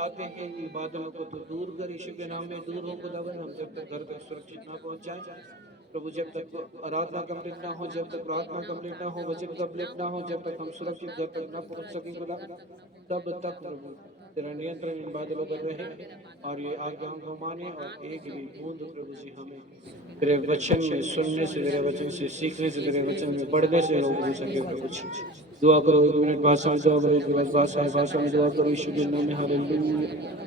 आते हैं कि बादलों को तो दूर कर, यीशु के नाम में दूर हो खुदावन, हम जब तक घर तक सुरक्षित ना पहुंच जाए प्रभु, जब तक आराधना कंप्लीट ना हो, जब तक प्रार्थना कंप्लीट ना हो, वचन कंप्लीट ना हो, जब तक हम सुरक्षित घर तक ना पहुंच सके खुदा, तब तक प्रभु तेरा नियंत्रण इन बादलों पर रहे और ये आज्ञाओं को माने और एक भी बूंद प्रभु जी हमें तेरे वचन में सुनने से, तेरे वचन से सीखने से, तेरे वचन में बढ़ने से रोक नहीं सके प्रभु जी। दुआ करो 1 मिनट भाषा में, दुआ करो 1 मिनट भाषा में दुआ करो यीशु के नाम में। हालेलुया।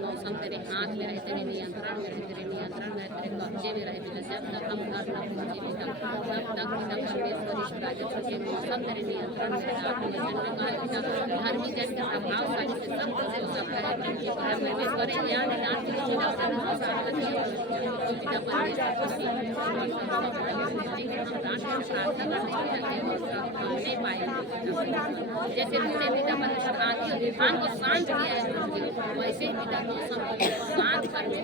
मौसम तेरे हाथ में रहे, तेरे नियंत्रण में रहे, तेरे नियंत्रण में तेरे कब्जे में रहे पिता। जब तक हम घर न पहुंचे पिता, तब तक पिता परमेश्वर ईश्वर राजा के मौसम तेरे नियंत्रण में रहे। आपके वचन में कहा पिता, धर्मी जन के प्रभावशाली से सब कुछ हो सकता है, क्योंकि परमेश्वर ज्ञान दान के लिए पिता परमेश्वर पिता नहीं पाए। जैसे तूने पिता परमेश्वर आदि और तूफान को शांत किया है, वैसे ही पिता मौसम को शांत करने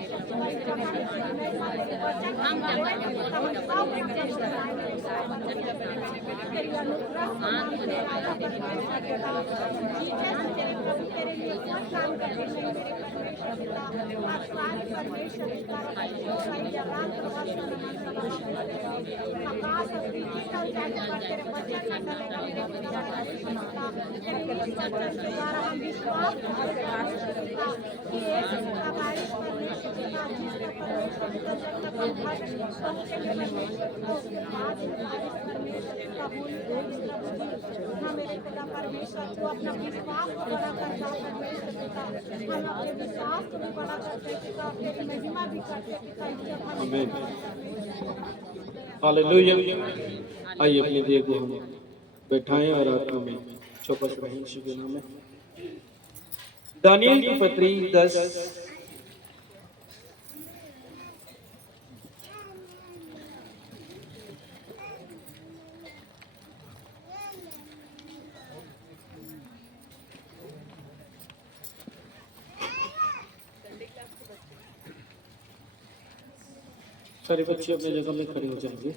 हम मेरे पिता परमेश्वर को अपना विश्वास को बड़ा करता है। हम अपने विश्वास को भी बड़ा करते पिता, तेरी महिमा भी करते पिता। आमीन। हालेलुया। आइए अपने देह को हम बैठाएं और आत्मा में चौकस रहें यीशु के नाम में। दानियल की पत्री 10 सारे बच्चे अपने जगह में खड़े हो जाएंगे।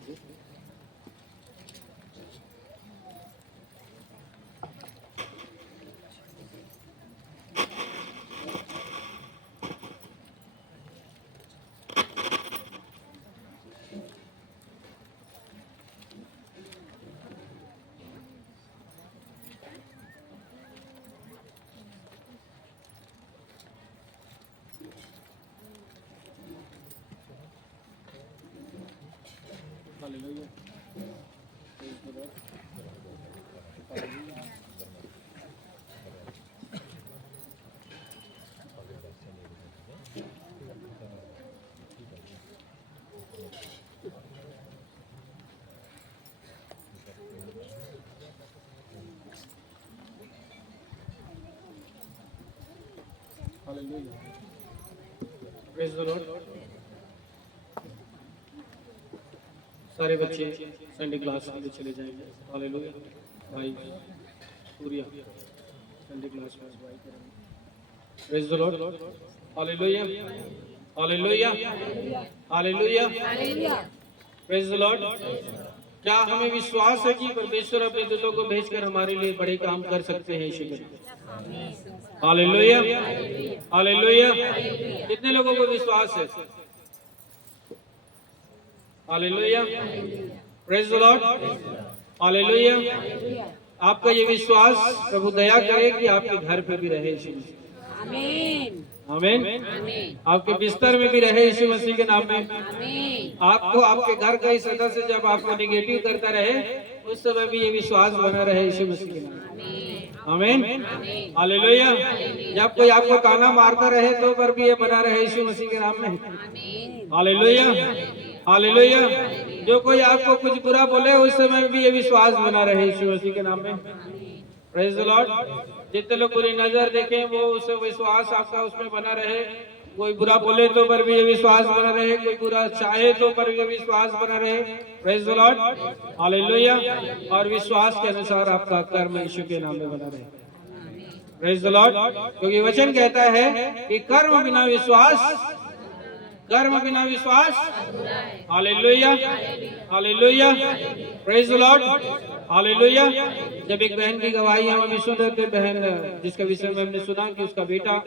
Praise the Lord. सारे बच्चे संडे क्लास के लिए चले जाएंगे। हालेलुया। भाई सूर्या संडे क्लास में भाई करेंगे। Praise the Lord. Hallelujah. Hallelujah. Hallelujah. Praise the Lord. क्या हमें विश्वास है कि परमेश्वर अपने दूतों को भेजकर हमारे लिए बड़े काम कर सकते हैं यीशु मसीह? हालेलुया। हालेलुया। कितने लोगों को विश्वास है? Hallelujah. Praise the Lord. Hallelujah. आपका ये विश्वास प्रभु दया करे कि आपके घर पे भी रहे यीशु मसीह। आमीन। आमीन। आपके बिस्तर में भी रहे यीशु मसीह के नाम में। आपको आपके घर का ही सदस्य जब आपको निगेटिव करता रहे, उस समय भी ये विश्वास बना रहे यीशु मसीह के नाम में। आमीन। हालेलुया। जब कोई आपको ताना मारता रहे तो पर भी ये बना रहे यीशु मसीह के नाम में। हालेलुया। हालेलुया। जो कोई आपको कुछ बुरा बोले उस समय भी ये विश्वास बना रहे यीशु मसीह के नाम में। Praise the Lord. जितने लोग बुरी नजर देखें वो उस विश्वास आपका उसमें बना रहे। कोई बुरा बोले तो पर भी ये विश्वास बना रहे, कोई बुरा चाहे तो पर भी विश्वास बना रहे। Praise the Lord. हालेलुया। और विश्वास के अनुसार आपका कर्म यीशु के नाम में बना रहे। Praise the Lord. क्योंकि वचन कहता है कि कर्म बिना विश्वास, कर्म बिना विश्वास। Hallelujah. Hallelujah. Praise the Lord. Hallelujah. जब एक बहन की गवाही हम अभी सुन रहे थे, बहन जिसके विषय में हमने सुना कि उसका बेटा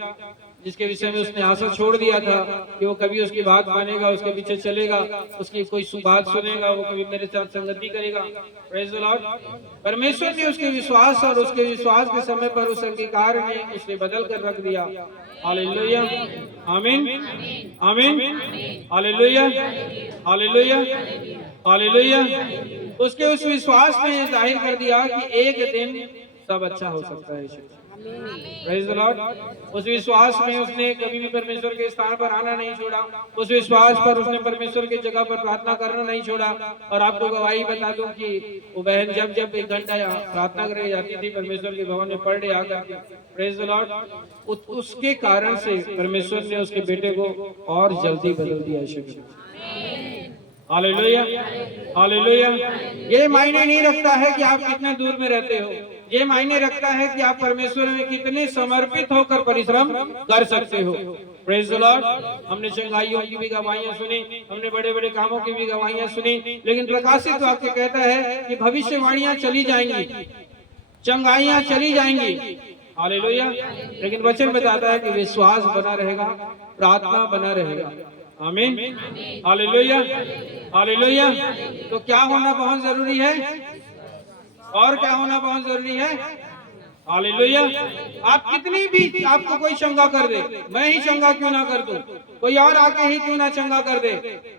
जिसके विषय में उसने आशा छोड़ दिया था कि वो कभी उसकी बात मानेगा, उसके पीछे चलेगा, उसकी कोई बात सुनेगा, वो कभी मेरे साथ संगति करेगा। Praise the Lord. परमेश्वर ने उसके विश्वास और उसके विश्वास के समय पर उस अंगीकार ने उसने बदल कर रख दिया। हालेलुया, आमीन, आमीन, हालेलुया, हालेलुया, हालेलुया। उसके उस विश्वास ने जाहिर कर दिया कि एक दिन सब अच्छा हो सकता है। Praise the Lord. उस विश्वास में उसने कभी भी परमेश्वर के स्थान पर आना नहीं छोड़ा। उस विश्वास पर उसने परमेश्वर की जगह पर प्रार्थना करना नहीं छोड़ा। और आपको गवाही बता दूं कि वो बहन जब जब 1 घंटा प्रार्थना करने जाती थी परमेश्वर के भवन में पर डे आकर के, प्रेज द लॉर्ड, उसके कारण से परमेश्वर ने उसके बेटे को और जल्दी बदल दिया। Hallelujah, hallelujah. ये मायने नहीं रखता है कि आप कितने दूर में रहते हो, ये मायने रखता है कि आप परमेश्वर में कितने समर्पित होकर परिश्रम कर सकते हो। Praise the Lord. हमने चंगाइयों की भी गवाहियां सुनी, हमने बड़े बड़े कामों की भी गवाहियां सुनी, लेकिन प्रकाशित वाक्य कहता है कि भविष्यवाणियां चली जाएंगी, चंगाइयां चली जाएंगी। हालेलुया। लेकिन वचन बताता है कि विश्वास बना रहेगा, प्रार्थना बना रहेगा। आमीन, हालेलुया, हालेलुया। तो क्या होना बहुत जरूरी है, और क्या होना बहुत जरूरी है? हालेलुया। आप कितनी भी आपको कोई चंगा कर दे, मैं ही चंगा क्यों ना कर दूं, कोई और आके ही क्यों ना चंगा कर दे।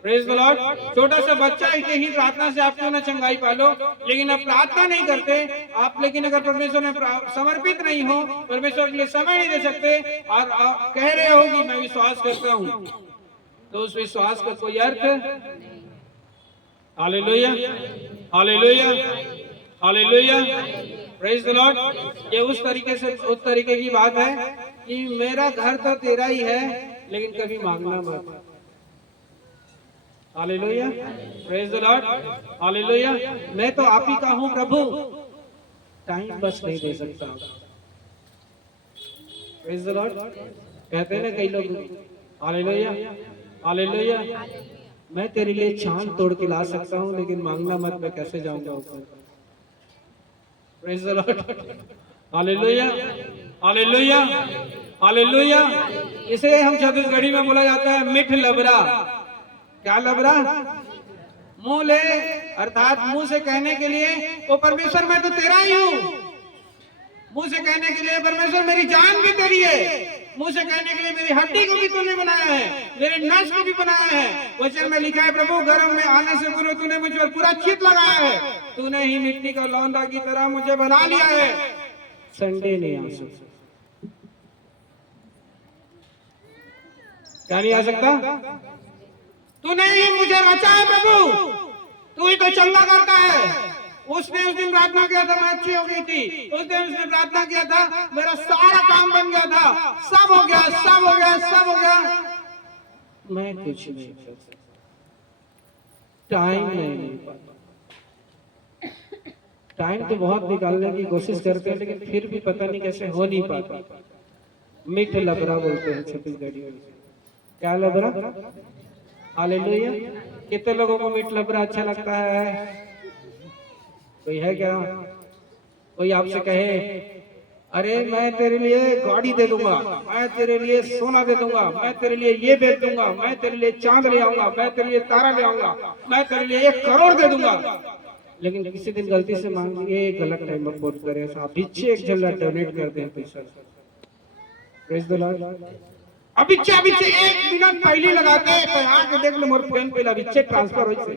Praise the Lord. छोटा सा बच्चा के ही प्रार्थना से आप क्यों ना चंगाई पालो, लेकिन आप प्रार्थना नहीं करते आप, लेकिन अगर परमेश्वर में समर्पित नहीं हो, परमेश्वर के लिए समय नहीं दे सकते और कह रहे हो कि मैं विश्वास करता हूँ, तो उस विश्वास का कोई अर्थ। Hallelujah, hallelujah, hallelujah. Praise the lord. ये उस तरीके की बात है कि मेरा घर तो तेरा ही है, लेकिन कभी मांगना मत। Hallelujah, praise the Lord, hallelujah. मैं तो आप ही का हूं प्रभु, टाइम बस नहीं दे सकता। Praise the Lord. कहते हैं ना कई लोग, हालेलुया, हालेलुया, मैं तेरे लिए चांद तोड़ के ला सकता हूं, लेकिन मांगना मत, मैं कैसे जाऊंगा ऊपर। Praise the Lord, hallelujah, hallelujah, hallelujah. इसे हम छत्तीसगढ़ी में बोला जाता है मिठ लबरा। क्या लबरा? मुंह ले, अर्थात मुंह से कहने के लिए ओ परमेश्वर मैं तो तेरा ही हूँ, मुंह से कहने के लिए परमेश्वर मेरी जान भी तेरी है, मुंह से कहने के लिए मेरी हड्डी को भी तूने बनाया है, मेरे नस को भी बनाया है। वचन में लिखा है प्रभु गर्भ में आने से पूर्व तूने मुझ पर पूरा चित लगाया है, तूने ही मिट्टी का लौंदा की तरह मुझे बना लिया है। संडे नहीं आ सकता, क्या नहीं आ सकता? तूने ही मुझे रचा है प्रभु, तू ही तो चंगा करता है। उसने उस दिन प्रार्थना किया था, मैं अच्छी हो गई थी, उस दिन उसने प्रार्थना किया था, मेरा सारा काम बन गया था, सब हो गया, सब हो गया, सब हो गया, मैं कुछ नहीं कर सकता, टाइम नहीं मिल पाता। टाइम तो बहुत निकालने की कोशिश करते हैं, लेकिन फिर भी पता नहीं कैसे हो नहीं पाता। मिठ लबरा बोलते हैं छत्तीसगढ़ी में। क्या लबरा? हालेलुया। कितने लोगों को मिठ लबरा अच्छा लगता है? कोई है क्या? कोई आपसे कहे अरे मैं तेरे लिए गाड़ी दे दूंगा, मैं तेरे लिए सोना दे दूंगा, मैं तेरे लिए ये बेच दूंगा, मैं तेरे लिए चांद ले आऊंगा, मैं तेरे लिए तारा ले आऊंगा, मैं तेरे लिए 1 करोड़ दे दूंगा, लेकिन किसी दिन गलती से मांग लिए, गलत टाइम में फोन करे, अभिच्छे एक जल्ला डोनेट कर दे पैसा। Praise the lord. अभिच्छे 1 मिनट पहले लगाते हैं, तो आके देख लो मोर फोन पे अभिच्छे ट्रांसफर हो से।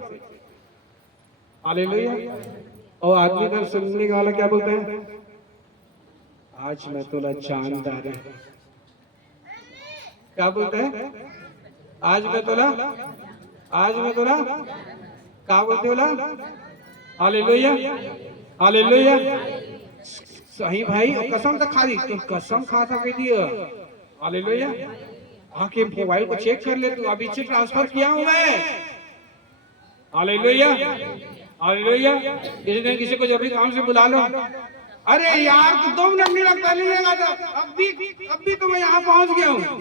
हालेलुया। और आदमी का सुनने वाला क्या बोलते हैं? आज मैं तोला जानदार है। क्या बोलते हैं? आज मैं तोला क्या बोलते बोला? Hallelujah, hallelujah. सही भाई, कसम से खा दी, तुम कसम खा सकती है। हालेलुया। आके मोबाइल को चेक कर ले, तू अभी से ट्रांसफर किया हूं मैं। Hallelujah, hallelujah. किसी दिन किसी को जब भी काम से बुला लो, अरे यार तू 2 मिनट नहीं लगता, नहीं लगा था, अब भी तो मैं यहाँ पहुंच गया हूँ।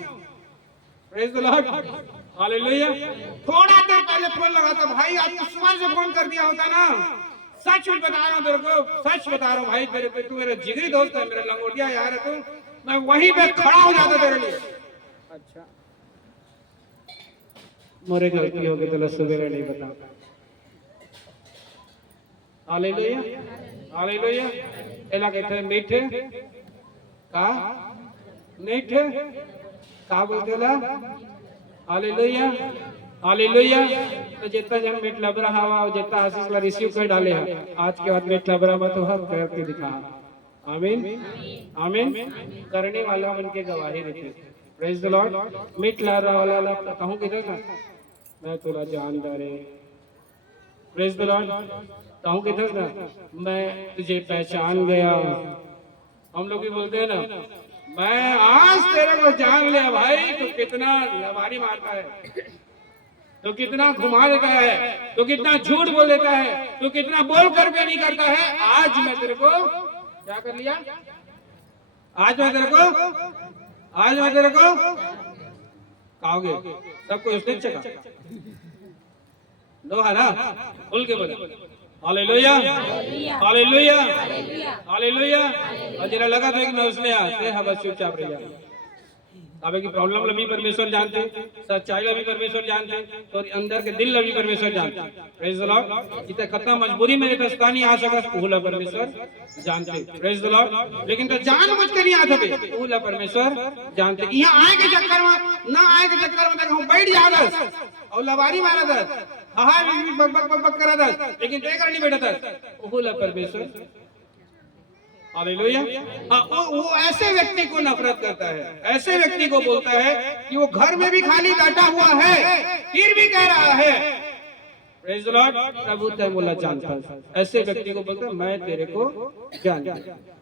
Praise the Lord, hallelujah. थोड़ा देर पहले फोन लगा था, भाई आज तो सुबह से फोन कर दिया होता ना, सच बता रहा हूँ तेरे को, सच बता रहा हूँ भाई, तेरे पे तू मेरा जिगरी दोस्त है, मेरा लंगोटिया यार है तू, मैं वहीं पे खड़ा हो जाता तेरे लिए। अच्छा मोरे गलती हो गई तो सवेरे नहीं बता। Hallelujah hallelujah. एला कहते हैं मीठे का मीठे का बोलते ला। Hallelujah hallelujah. तो जितना जन मीठ लब रहा हुआ और जितना आशीष ला रिसीव कर डाले हैं आज के बाद मीठ लब रहा हुआ तो हम करके दिखा। आमीन आमीन। करने वाला उनके गवाही देते। Praise the Lord. मीठ ला रहा वाला कहूँ किधर का मैं थोड़ा जानदार है। Praise the Lord. कहूँ किधर का मैं तुझे पहचान गया। हम लोग भी बोलते हैं ना मैं आज तेरे को जान लिया भाई। तो कितना लबारी मारता है, तो कितना घुमा देता है, तो कितना झूठ बोल देता है, तो कितना बोल कर भी नहीं करता है। आज मैं तेरे को क्या कर लिया, आज मैं तेरे को कहोगे सबको उसने चका दो है ना खुल के बोले हालेलुया हालेलुया हालेलुया। और जरा लगा था कि मैं उसमें आते हाँ बस चुपचाप रह जाए। अब की प्रॉब्लम लभी परमेश्वर जानते, सच्चाई लभी परमेश्वर जानते, तो अंदर के दिल लभी परमेश्वर जानते। Praise the Lord. जितने कितना मजबूरी में रास्ता नहीं आ सका उहला परमेश्वर जानते। Praise the Lord. लेकिन तो जानबूझ कर नहीं आते थे उहला परमेश्वर जानते। यहाँ आए के चक्कर में ना आए के चक्कर में हम बैठ जाता और लबारी मारा था, हाँ बक बक बक बक करा था, लेकिन तय कर नहीं बैठा था उहला परमेश्वर। हालेलुया। हाँ वो ऐसे व्यक्ति को नफरत करता है, ऐसे व्यक्ति को बोलता है कि वो घर में भी खाली बैठा हुआ है फिर भी कह रहा है प्रेज द लॉर्ड प्रभु तय बोला जानता है। ऐसे व्यक्ति को बोलता है मैं तेरे को जानता।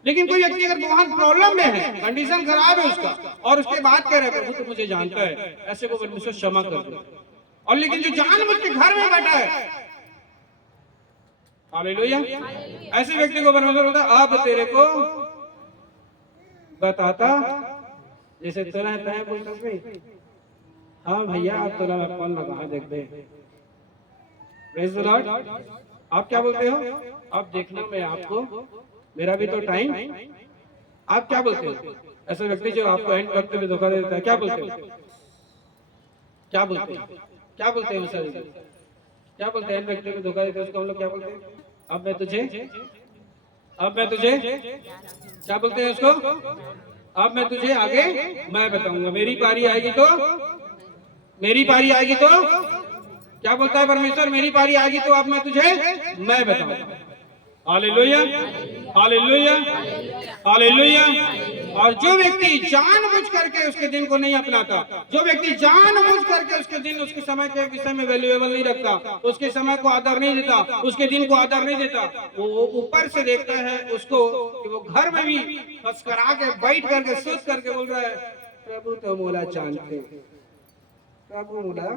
लेकिन कोई व्यक्ति अगर बहुत प्रॉब्लम में है, कंडीशन खराब है उसका, और उसके बाद कह रहा है प्रभु तो मुझे जानता है, ऐसे को परमेश्वर क्षमा कर दे। और लेकिन जो जानबूझ के घर में बैठा है हालेलुया, ऐसे व्यक्ति को परमेश्वर बोलता अब तेरे को बताता जैसे तो रहता है बोलता नहीं हाँ भैया आप तो मैं फोन लगा देख दे। Praise the Lord. आप क्या बोलते हो, आप देखना मैं आपको मेरा भी तो टाइम। आप क्या बोलते हो ऐसे व्यक्ति जो आपको एंड वक्त में धोखा देता है, क्या बोलते हो, क्या बोलते हैं, क्या बोलते हैं सर, क्या बोलते हैं एंड व्यक्ति में धोखा देते हैं उसको हम लोग क्या बोलते हैं, अब मैं तुझे क्या बोलते हैं उसको, अब मैं तुझे आगे मैं बताऊंगा, मेरी पारी आएगी तो क्या बोलता है परमेश्वर, मेरी पारी आएगी तो अब मैं तुझे मैं बताऊंगा। Hallelujah hallelujah hallelujah. और जो व्यक्ति जानबूझ करके उसके दिन को नहीं अपनाता, जो व्यक्ति जानबूझ करके उसके दिन उसके समय के विषय में वैल्यूएबल नहीं रखता, उसके समय को आदर नहीं देता, उसके दिन को आदर नहीं देता, वो ऊपर से देखता है उसको कि वो घर में भी फसकरा के बैठ करके सोच करके बोल रहा है प्रभु तो मोला जानते, प्रभु मोला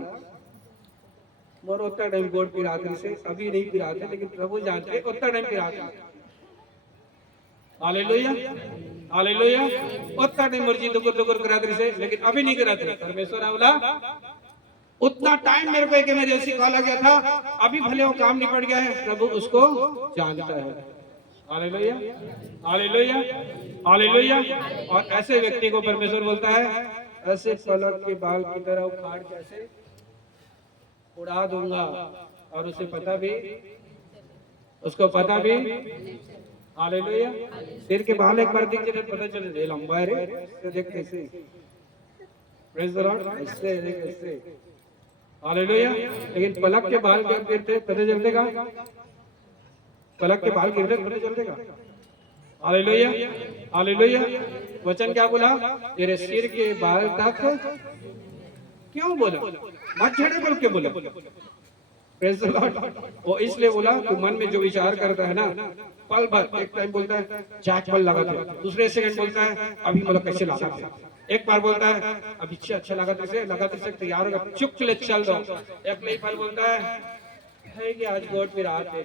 मोर उतना टाइम गोड पिराते से अभी नहीं पिराते, लेकिन प्रभु जानते उतना टाइम पिराते। Hallelujah hallelujah. उतना टाइम मर्जी दुकुर कराते से, लेकिन अभी नहीं कराते। परमेश्वर बोला उतना टाइम मेरे को मेरे ऐसी कॉल आ गया था, अभी भले वो काम निपट गया है, प्रभु उसको जानता है। Hallelujah hallelujah hallelujah. और ऐसे व्यक्ति को परमेश्वर बोलता है ऐसे पलक के बाल की तरह उखाड़ कैसे उड़ा दूंगा, और उसे पता भी, उसको पता भी। हालेलुया। सिर के बाल एक बार दिख जाए पता चले लंबा है रे, देख कैसे, प्रेज द लॉर्ड, ऐसे हालेलुया। लेकिन पलक के बाल क्या गिरते पता चलते का, पलक के बाल गिरते पता चलते का। Hallelujah hallelujah. वचन क्या बोला, तेरे सिर के बाल तक क्यों बोला, मत छेड़े बोल के बोला। Praise the Lord. वो इसलिए बोला कि मन में जो विचार करता है ना, पल भर एक टाइम बोलता है जांच बल लगा था, दूसरे सेकंड बोलता है अभी मतलब कैसे लगा था, एक बार बोलता है अभी अच्छा लगा से तैयार होगा चुप चले चल दो, एक नई पल बोलता है कि आज गोट पे रात है,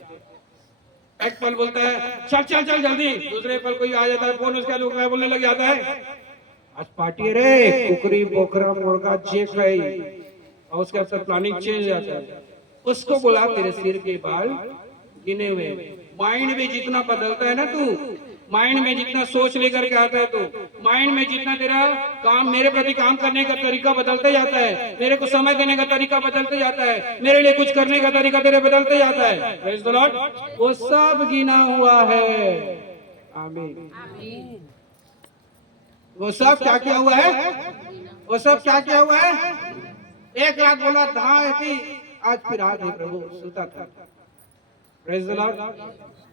एक पल बोलता है चल चल चल जल्दी, दूसरे पल कोई आ जाता है फोन उसका लोग बोलने लग जाता है आज पार्टी रे कुकरी बोकरा मुर्गा जे खाई, और उसके बाद प्लानिंग चेंज हो जाता है। उसको बोला तेरे सिर के बाल गिने हुए, माइंड में जितना बदलता है ना तू, माइंड में जितना सोच लेकर के आता है तू, माइंड में जितना तेरा काम, मेरे प्रति काम करने का तरीका बदलते जाता है, मेरे को समय देने का तरीका बदलते जाता है, मेरे लिए कुछ करने का तरीका तेरे बदलते जाता है, प्रेज़ द लॉर्ड, वो सब गिना हुआ है। आमीन। वो सब क्या किया हुआ है? वो सब क्या किया हुआ है? एक रात बोला धा थी, आज पिरात है प्रभु, सुता था। प्रेज़ द लॉर्ड,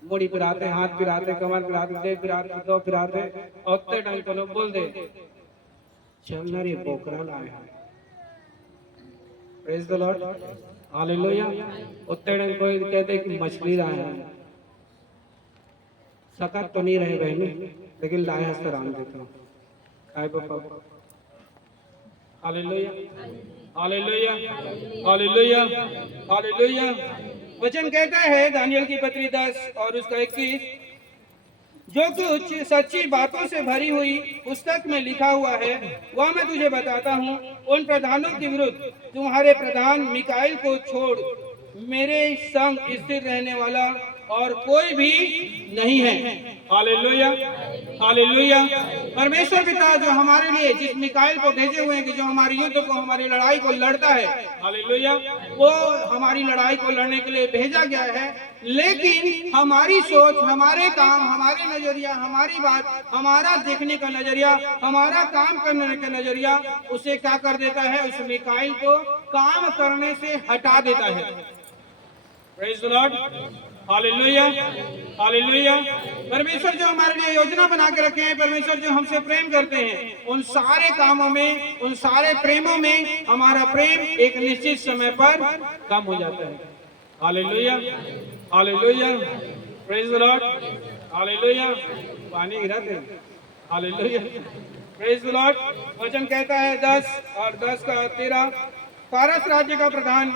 मोड़ी पिराते, हाथ पिराते, कमर पिराते, देह पिराते, दो पिराते, और उतने टाइम को लोग बोल दे चल ना रे बोकरा लाए। Praise the Lord, hallelujah. उतने टाइम कोई कहते कि मछली लाए हैं, सकत तो नहीं रहे बहनी, लेकिन लाए हस्ते राम देता हूँ। आए पापा, हालेलुया, हालेलुया, हालेलुया, हालेलुया। वचन कहता है दानियल की पत्री 10 और उसका 21, जो कुछ सच्ची बातों से भरी हुई पुस्तक में लिखा हुआ है वह मैं तुझे बताता हूँ। उन प्रधानों के विरुद्ध तुम्हारे प्रधान मिकाइल को छोड़ मेरे संग स्थिर रहने वाला और कोई भी नहीं है। Hallelujah, hallelujah. परमेश्वर पिता जो हमारे लिए जिस मिकाइल को भेजे हुए हैं कि जो हमारी युद्ध को, हमारी लड़ाई को लड़ता है, हालेलुया, वो हमारी लड़ाई को लड़ने के लिए भेजा गया है, लेकिन हमारी सोच, हमारे काम, हमारे नजरिया, हमारी बात, हमारा देखने का नजरिया, हमारा काम करने का नजरिया उसे क्या कर देता है? उस मिकाइल को काम करने से हटा देता है। Praise the Lord, hallelujah, hallelujah. परमेश्वर जो हमारे लिए योजना बना के रखे हैं, परमेश्वर जो हमसे प्रेम करते हैं, उन सारे कामों में, उन सारे प्रेमों में हमारा प्रेम एक निश्चित समय पर कम हो जाता है। Hallelujah, hallelujah, praise the Lord, hallelujah. पानी गिरा थे, हालेलुया, प्रेज़ द लॉर्ड। वचन कहता है 10 और 10 का 13, फारस राज्य का प्रधान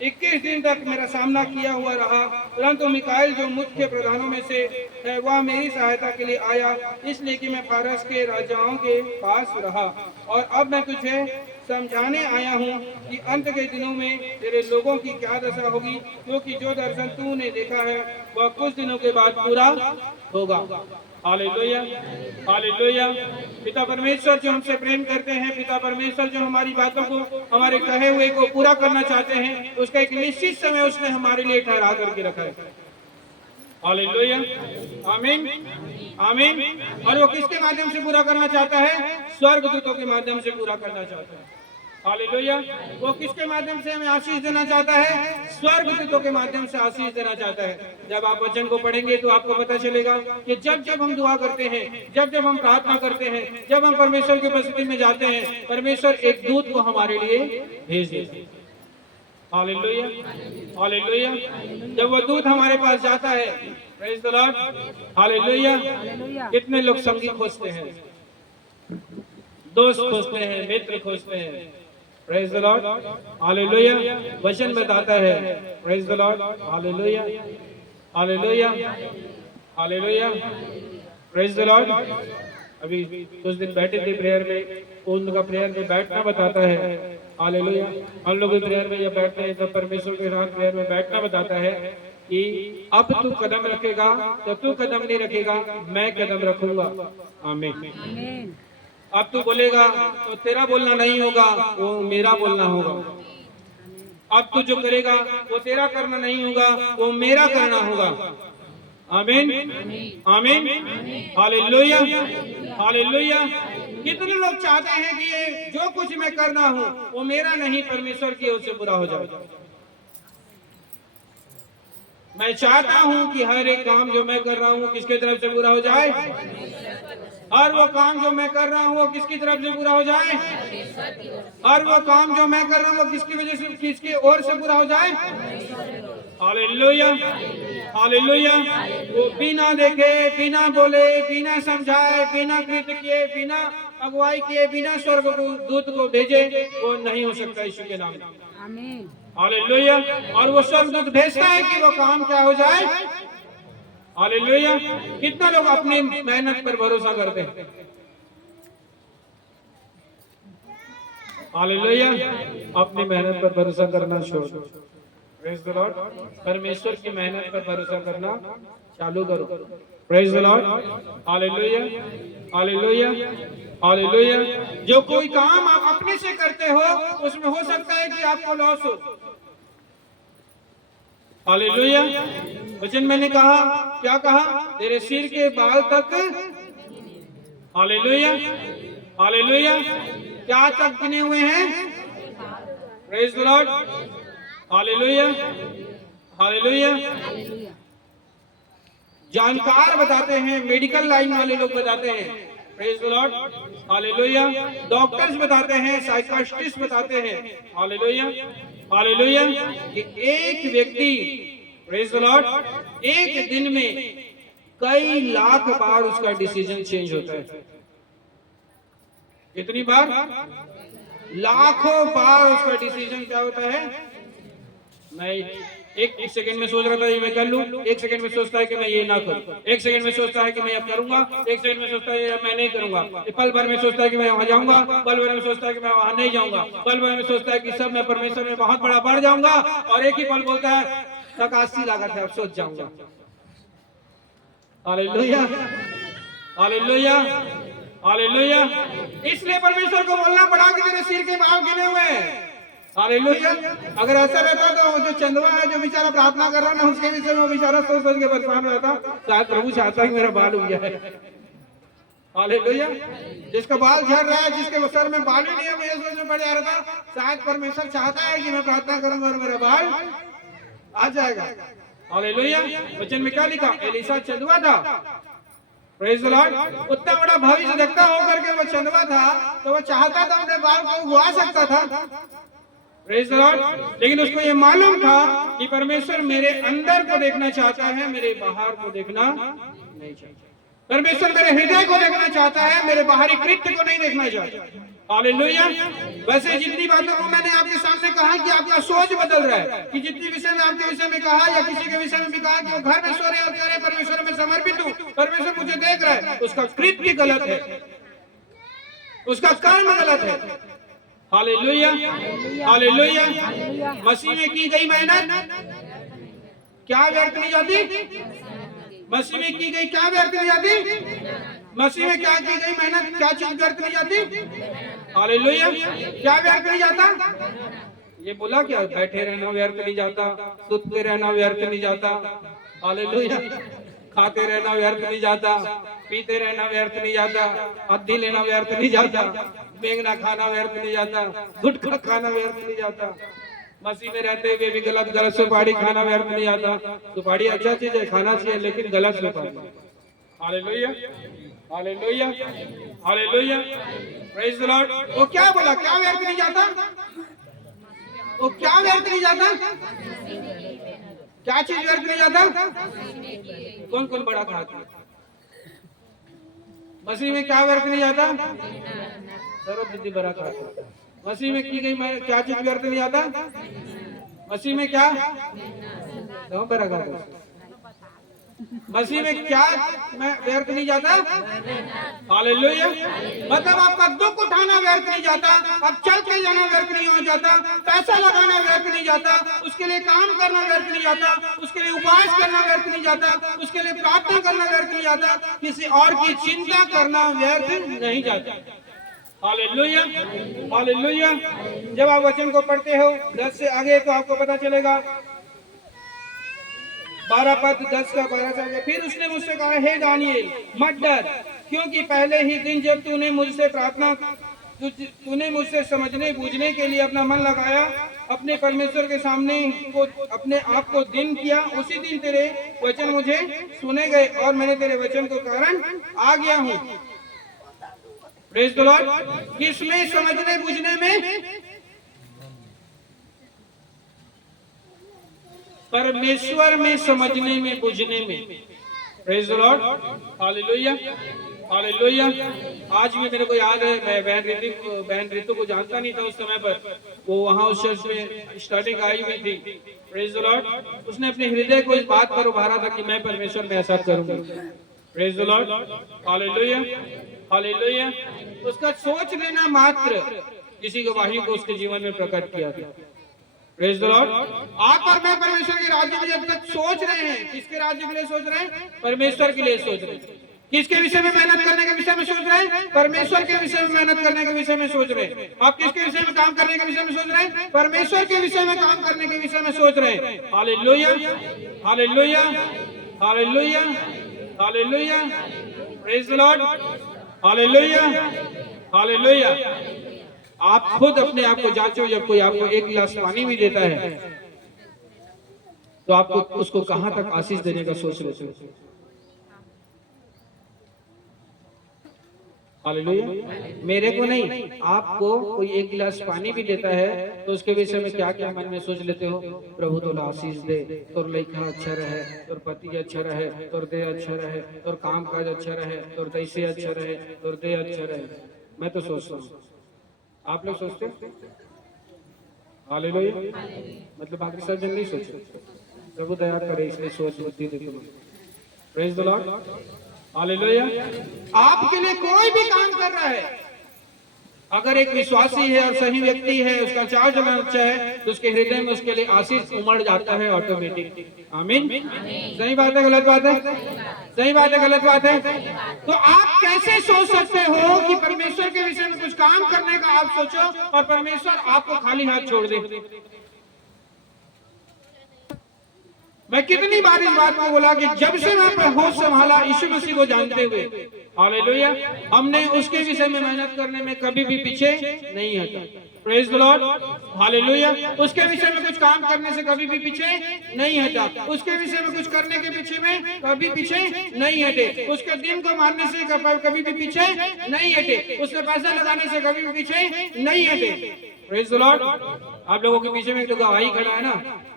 21 दिन तक मेरा सामना किया हुआ रहा, परंतु मिकाइल जो मुख्य प्रधानों में से है वह मेरी सहायता के लिए आया, इसलिए कि मैं फारस के राजाओं के पास रहा। और अब मैं तुझे समझाने आया हूँ कि अंत के दिनों में तेरे लोगों की क्या दशा होगी, क्योंकि जो दर्शन तूने देखा है वह कुछ दिनों के बाद पूरा होगा। Hallelujah, hallelujah. पिता परमेश्वर जो हमसे प्रेम करते हैं, पिता परमेश्वर जो हमारी बातों को, हमारे कहे हुए को पूरा करना चाहते हैं, उसका एक निश्चित समय उसने हमारे लिए ठहरा करके रखा है। हालेलुया, आमीन, आमीन। और वो किसके माध्यम से पूरा करना चाहता है? स्वर्गदूतों के माध्यम से पूरा करना चाहता है। हालेलुया। वो किसके माध्यम से हमें आशीष देना चाहता है? स्वर्गदूतों के माध्यम से आशीष देना चाहता है। जब आप वचन को पढ़ेंगे तो आपको पता चलेगा कि जब जब हम दुआ करते हैं, जब जब हम प्रार्थना करते हैं, जब हम परमेश्वर की उपस्थिति में जाते हैं, परमेश्वर एक दूत को हमारे लिए भेज देता है। Hallelujah, hallelujah. जब वो दूत हमारे पास जाता है, प्रेज़ द लॉर्ड, हालेलुया। कितने लोग संगी खोजते हैं, दोस्त खोजते हैं, मित्र खोजते हैं। Praise the Lord, hallelujah. वचन बताता है, praise the Lord, hallelujah, hallelujah, hallelujah, praise the Lord. अभी कुछ दिन बैठे थे प्रेयर में, उनका प्रेयर में बैठना बताता है। हालेलुया। हम लोग प्रेयर में जब बैठते हैं तब परमेश्वर के साथ प्रेयर में बैठना बताता है कि अब तू कदम रखेगा तो तू कदम नहीं रखेगा, मैं कदम रखूंगा। आमीन। अब तू बोलेगा तो तेरा बोलना नहीं होगा, वो मेरा बोलना होगा। अब तू जो करेगा वो तेरा करना नहीं होगा, वो मेरा करना होगा। आमीन, आमीन, हालेलुया, हालेलुया। कितने लोग चाहते हैं कि ये जो कुछ मैं कर रहा हूँ वो मेरा नहीं, परमेश्वर की ओर से पूरा हो जाए। मैं चाहता हूँ कि हर एक काम जो मैं कर रहा हूँ किसके तरफ से पूरा हो जाए, और वो काम जो मैं कर रहा हूँ वो किसकी तरफ से पूरा हो जाए, और वो काम जो मैं कर रहा हूँ वो किसकी वजह से, किसकी ओर से पूरा हो जाए। Hallelujah, hallelujah. वो बिना देखे, बिना बोले, बिना समझाए, बिना कृत्य किए, बिना अगुवाई किए, बिना स्वर्ग दूत को भेजे वो नहीं हो सकता यीशु के नाम में। आमीन, हालेलुया। और वो स्वर्गदूत भेजता है कि वो काम क्या हो जाए। हालेलुया। कितना लोग अपनी मेहनत पर भरोसा करते हैं। हालेलुया। अपनी मेहनत पर भरोसा करना छोड़, प्रेज द लॉर्ड। परमेश्वर की मेहनत पर भरोसा करना चालू करो। Praise the Lord. Hallelujah, hallelujah, hallelujah. जो कोई काम आप अपने से करते हो उसमें हो सकता है कि आपको लॉस हो। हालेलुया। वचन मैंने कहा, क्या कहा? तेरे सिर के बाल तक। Hallelujah, hallelujah. क्या तक गिने हुए हैं? Praise the Lord. Hallelujah, hallelujah. जानकार बताते हैं, मेडिकल लाइन वाले लोग बताते हैं, praise the Lord, hallelujah. Doctors बताते हैं, साइकियाट्रिस्ट बताते हैं, हालेलुया, हालेलुया, कि एक व्यक्ति, प्रेज द लॉर्ड, एक दिन में कई लाख बार उसका डिसीजन चेंज होता है। कितनी बार? लाखों बार उसका डिसीजन क्या होता है? नहीं, एक सेकंड में सोच रहा था ये मैं कर लूं, एक सेकंड में सोचता है कि मैं ये ना करूं, एक सेकंड में सोचता है कि मैं अब करूंगा, एक सेकंड में सोचता है मैं नहीं करूंगा, पल भर में सोचता है कि मैं वहां जाऊंगा, पल भर में सोचता है कि मैं वहां नहीं जाऊंगा, पल भर में सोचता है कि सब मैं परमेश्वर में बहुत बड़ा बढ़ जाऊंगा, और एक ही पल बोलता है 80 लागत है, अब सोच जाऊंगा। Hallelujah, hallelujah, hallelujah. इसलिए परमेश्वर को बोलना पड़ा कि तेरे सिर के बाल गिने हुए हैं। हालेलुया। अगर ऐसा रहता तो जो चंदवा है, जो बेचारा प्रार्थना कर रहा है ना, उसके विषय में वो बेचारा सोच सोच के परेशान रहता, शायद प्रभु चाहता है कि मेरा बाल उग जाए। हालेलुया। जिसका बाल झड़ रहा है, जिसके सर में बाल ही नहीं है, मैं सोच में पड़ जा रहा था, शायद परमेश्वर चाहता है कि मैं प्रार्थना करूंगा और मेरा बाल आ जाएगा। हालेलुया। वचन में क्या लिखा? एलीशा चंदवा था, प्रेज द लॉर्ड। उतना बड़ा भविष्य देखता होकर के वो चंदवा था, तो वो चाहता था अपने बाल को उगा सकता था, प्रेज द लॉर्ड। लेकिन उसको ये मालूम था कि परमेश्वर मेरे अंदर को देखना चाहता है, मेरे बाहर को देखना नहीं चाहता। परमेश्वर मेरे हृदय को देखना चाहता है, मेरे बाहरी कृत्य को नहीं देखना चाहता। हालेलुया। वैसे जितनी बातों को मैंने आपके सामने कहा कि आपका सोच बदल रहा है, कि जितनी विषय में आपके विषय में कहा या किसी के विषय में भी कहा कि वो घर में सो रहे और कह रहे परमेश्वर में समर्पित हूँ, परमेश्वर मुझे देख रहा है, उसका कृत्य गलत है, उसका कर्म गलत है। Hallelujah, hallelujah. मसीह में की गई मेहनत क्या व्यर्थ नहीं जाती? मसीह में की गई क्या व्यर्थ नहीं जाती? मसीह में क्या की गई मेहनत, क्या चीज व्यर्थ नहीं जाती? हालेलुया। क्या व्यर्थ नहीं जाता? ये बोला क्या? बैठे रहना व्यर्थ नहीं जाता, सुतते रहना व्यर्थ नहीं जाता, हालेलुया, खाते रहना व्यर्थ नहीं जाता, पीते रहना व्यर्थ नहीं जाता, अद्धी लेना व्यर्थ नहीं जाता, बेंगना खाना व्यर्थ नहीं जाता, गुटखा खाना व्यर्थ नहीं जाता, मसीह में रहते हुए भी गलत सुपारी खाना व्यर्थ नहीं जाता। सुपारी अच्छा चीज है, खाना चाहिए, लेकिन गलत सुपारी। Hallelujah, hallelujah, hallelujah, praise the Lord. वो क्या बोला? क्या व्यर्थ नहीं जाता? वो क्या व्यर्थ नहीं जाता? क्या चीज व्यर्थ नहीं जाता? कौन कौन बड़ा खाता है? मसीह में क्या व्यर्थ नहीं जाता? सर्वबुद्धि बड़ा खाता। मसीह में की गई क्या चीज व्यर्थ नहीं जाता? मसीह में क्या बड़ा खाता? मसीह में क्या व्यर्थ नहीं जाता? हालेलुया। मतलब आपका दुख उठाना व्यर्थ नहीं जाता, अब चल के जाना व्यर्थ नहीं हो जाता, पैसा लगाना व्यर्थ नहीं जाता, उसके लिए काम करना व्यर्थ नहीं जाता, उसके लिए उपवास करना व्यर्थ नहीं जाता, उसके लिए प्रार्थना करना व्यर्थ नहीं जाता, किसी और की चिंता करना व्यर्थ नहीं जाता। Hallelujah, hallelujah. जब आप वचन को पढ़ते हो 10 से आगे तो आपको पता चलेगा, 12 पद 10 का 12 से आगे। फिर उसने मुझसे कहा, हे दानिएल मत डर, क्योंकि पहले ही दिन जब तूने मुझसे समझने बूझने के लिए अपना मन लगाया, अपने परमेश्वर के सामने को अपने आप को दिन किया, उसी दिन तेरे वचन मुझे सुने गए और मैंने तेरे वचन को कारण आ गया हूँ। Praise the Lord. किसमें? समझने बूझने में, परमेश्वर में समझने में बूझने में। Praise the Lord, hallelujah, hallelujah. आज भी मेरे को याद है, मैं बहन रितु को जानता नहीं था उस समय पर, वो वहां उस चर्च में स्टार्टिंग आई हुई थी। Praise the Lord. उसने अपने हृदय को इस बात पर उभारा था कि मैं परमेश्वर में ऐसा करूंगा। Praise the Lord, hallelujah, hallelujah. उसका सोच लेना मात्र किसी गवाही को उसके जीवन में प्रकट किया था। Praise the Lord. आप और मैं परमेश्वर के राज्य में जब तक सोच रहे हैं, किसके राज्य के लिए सोच रहे हैं? परमेश्वर के लिए सोच रहे हैं। किसके विषय में मेहनत करने के विषय में सोच रहे हैं? परमेश्वर के विषय में मेहनत करने के विषय में सोच रहे हैं। आप किसके विषय में काम करने के विषय में सोच रहे हैं? परमेश्वर के विषय में काम करने के विषय में सोच रहे हैं। Hallelujah, hallelujah, hallelujah, hallelujah, praise the Lord, hallelujah, hallelujah. आप खुद अपने आप को जांचो, जब कोई आपको एक गिलास पानी भी देता है तो आपको उसको कहां तक आशीष देने का सोच लेते हो? हालेलुया। मेरे को नहीं, आपको कोई एक गिलास पानी भी देता है तो उसके विषय में क्या क्या मन में सोच लेते हो? प्रभु तोला आशीष दे, तोर लइका अच्छा रहे, तोर पति अच्छा रहे, तोर देह अच्छा रहे, तोर काम काज अच्छा रहे, तोर दैसे अच्छा रहे, तोर देह अच्छा रहे। मैं तो सोचता हूँ, आप लोग सोचते हो? हालेलुया। मतलब बाकी सब जन नहीं सोचते। प्रभु दया करे, इसलिए सोच बुद्धि दे तुम्हें। Praise the Lord, hallelujah. आपके लिए कोई भी काम कर रहा है, अगर एक विश्वासी है और सही व्यक्ति है, उसका चार्ज चलना अच्छा है, तो उसके हृदय में उसके लिए आशीष उमड़ जाता है ऑटोमेटिक। आमीन। सही बात है, गलत बात है? सही बात है, गलत बात है? तो आप कैसे सोच सकते हो कि परमेश्वर के विषय में कुछ काम करने का आप सोचो और परमेश्वर आपको खाली हाथ छोड़ दे? मैं कितनी बार इस बात को बोला कि जब से मैं होश संभाला यीशु मसीह को जानते हुए, हालेलुया, हमने उसके विषय में मेहनत करने में कभी भी पीछे नहीं हटा। Praise the Lord, hallelujah. उसके विषय में कुछ काम करने से कभी भी पीछे नहीं हटा। उसके विषय में कुछ करने के पीछे में कभी पीछे नहीं हटे। उसके दिन को मारने से कभी भी पीछे नहीं हटे। उसमें पैसा लगाने से कभी भी पीछे नहीं हटे। Praise the Lord. आप लोगों के पीछे में तो गवाही खड़ा है ना?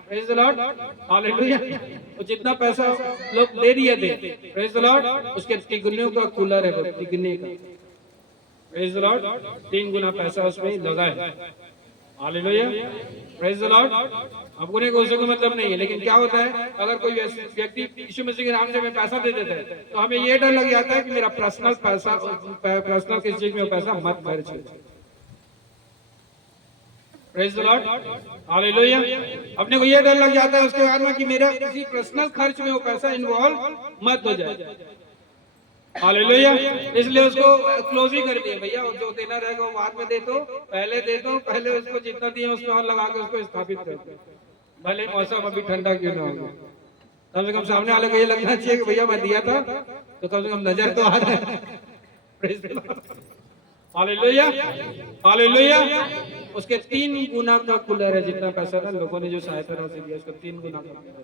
Praise the Lord, hallelujah. तो जितना पैसा लोग दे दिए थे, प्रेज द लॉर्ड, उसके तिगुने का कूलर है, तिगुने का। प्रेज द लॉर्ड, 3 गुना पैसा उसमें लगा है। Hallelujah, praise the Lord. हमको नहीं, कोई को मतलब नहीं है, लेकिन क्या होता है, अगर कोई व्यक्ति यीशु मसीह के नाम से हमें पैसा दे देता है तो हमें ये डर लग जाता है कि मेरा पर्सनल पैसा, पर्सनल किस चीज में पैसा मत खर्च हो। Praise the Lord, hallelujah. अपने को ये डर लग जाता है उसके बाद में कि मेरा किसी पर्सनल खर्च में वो पैसा इन्वॉल्व मत हो जाए। हालेलुया। इसलिए उसको क्लोज ही कर दिया, भैया जो देना रहेगा वो बाद में दे दो, पहले दे दो, पहले उसको जितना दिए उसमें और लगा के उसको स्थापित कर दो, भले मौसम अभी ठंडा क्यों ना हो। कम से कम सामने वाले को ये लगना चाहिए कि भैया मैं दिया था, तो कम से कम नजर तो आ रहा है। Praise the Lord, hallelujah, hallelujah. उसके 3 गुना का कूलर है, जितना पैसा था लोगों ने जो सहायता राशि दिया उसका 3 गुना का।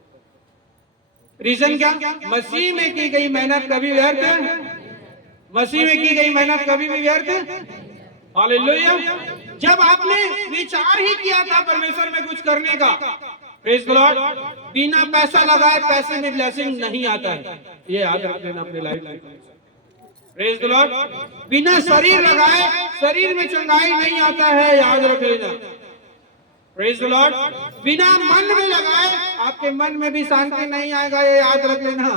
रीजन क्या? मसीह में की गई मेहनत कभी व्यर्थ है? मसीह में की गई मेहनत कभी भी व्यर्थ है? हालेलुया। जब आपने विचार ही किया था परमेश्वर में कुछ करने का, प्रेज द लॉर्ड, बिना पैसा लगाए पैसे में ब्लेसिंग नहीं आता है, ये याद रख लेना अपनी लाइफ में। प्रेज द लॉर्ड, बिना शरीर लगाए शरीर में चंगाई नहीं आता है, याद रख लेना। प्रेज द लॉर्ड, बिना मन में लगाए आपके मन में भी शांति नहीं आएगा, ये याद रख लेना।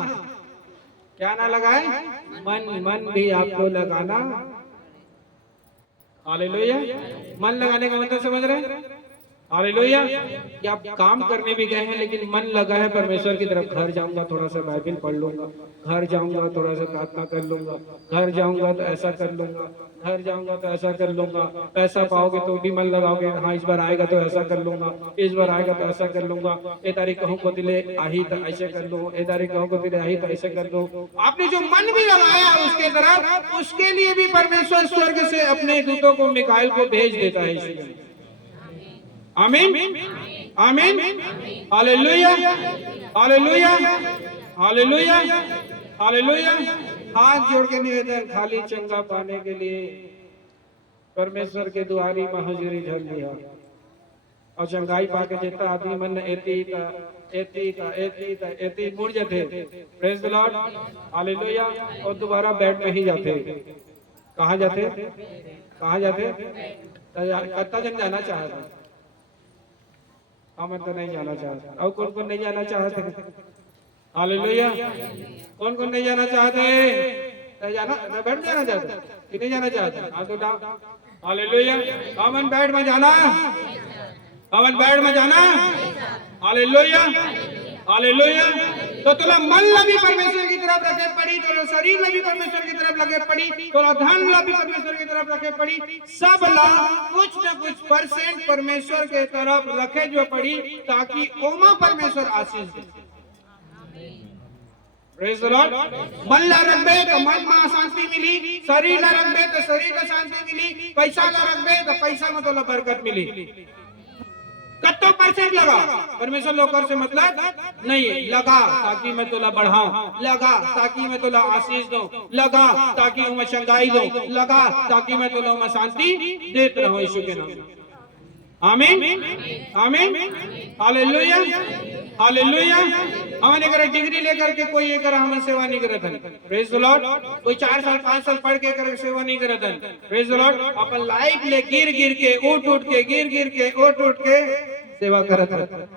क्या ना लगाए? मन भी आपको लगाना। हालेलुया। मन लगाने का मतलब समझ रहे हैं? हालेलुया। कि आप काम करने भी गए हैं लेकिन मन लगा है परमेश्वर की तरफ। घर जाऊंगा थोड़ा सा बाइबल पढ़ लूंगा, घर जाऊंगा थोड़ा सा प्रार्थना कर लूंगा, घर जाऊंगा तो ऐसा कर लूंगा, घर जाऊंगा तो ऐसा कर लूंगा। पैसा पाओगे तो भी मन लगाओगे, हाँ इस बार आएगा तो ऐसा कर लूंगा, इस बार आएगा तो ऐसा कर लूंगा, ए तारीख कहूँ को दिले आई तो ऐसे कर लो, ए तारीख कहूँ को दिले आई तो ऐसे कर लो। आपने जो मन भी लगाया उसके तरफ, उसके लिए भी परमेश्वर स्वर्ग से अपने दूतों को मिकाइल को भेज देता है। आमीन, आमीन, हालेलुया, हालेलुया, हालेलुया, हालेलुया। हाथ जोड़ के निवेदन, खाली चंगा पाने के लिए परमेश्वर के दुआरी में हाजिरी झल लिया और चंगाई पाके जेता आदमी मन एती मुड़ जाते। Praise the Lord, hallelujah. और दोबारा बेड में ही जाते। कहाँ जाते? कहाँ जाते? कितना जन जाना चाहता? हम तो नहीं जाना चाहते। और कौन कौन नहीं जाना चाहते? हालेलुया। कौन कौन नहीं जाना चाहते? जाना बैठ जाना चाहते कि नहीं जाना चाहते? हाँ तो हालेलुया। हम बेड में जाना, हवन बेड में जाना, हालेलुया हालेलुया। तो तुला मन लगी परमेश्वर की तरफ रखे पड़ी, तो शरीर लगी परमेश्वर की तरफ लगे पड़ी, तो धन लगी परमेश्वर की तरफ रखे पड़ी, सब ला कुछ न कुछ परसेंट परमेश्वर के तरफ रखे जो पड़ी, ताकि ओमा परमेश्वर आशीष दे। Praise the lord. मन ला रखबे तो मन में शांति मिली, शरीर ला रखबे तो शरीर में शांति मिली, पैसा ला रखबे तो पैसा में तो बरकत मिली। कत्तो परसेंट लगा, परमेश्वर लोकर से मतलब नहीं है, लगा ताकि मैं तोला बढ़ाऊं, लगा ताकि मैं तोला आशीष दूं, लगा ताकि मैं चंगाई दूं, लगा ताकि मैं तोला मैं शांति देते रहूं यीशु के नाम में। आमीन आमीन हालेलुया हालेलुया। हमने अगर डिग्री लेकर के कोई एक हमें सेवा नहीं करता है, प्रेज द लॉर्ड। कोई 4 साल 5 साल पढ़ के कर सेवा नहीं करता है, praise the Lord. Upon life ले गिर गिर के उठ के गिर गिर के उठ के सेवा करता है,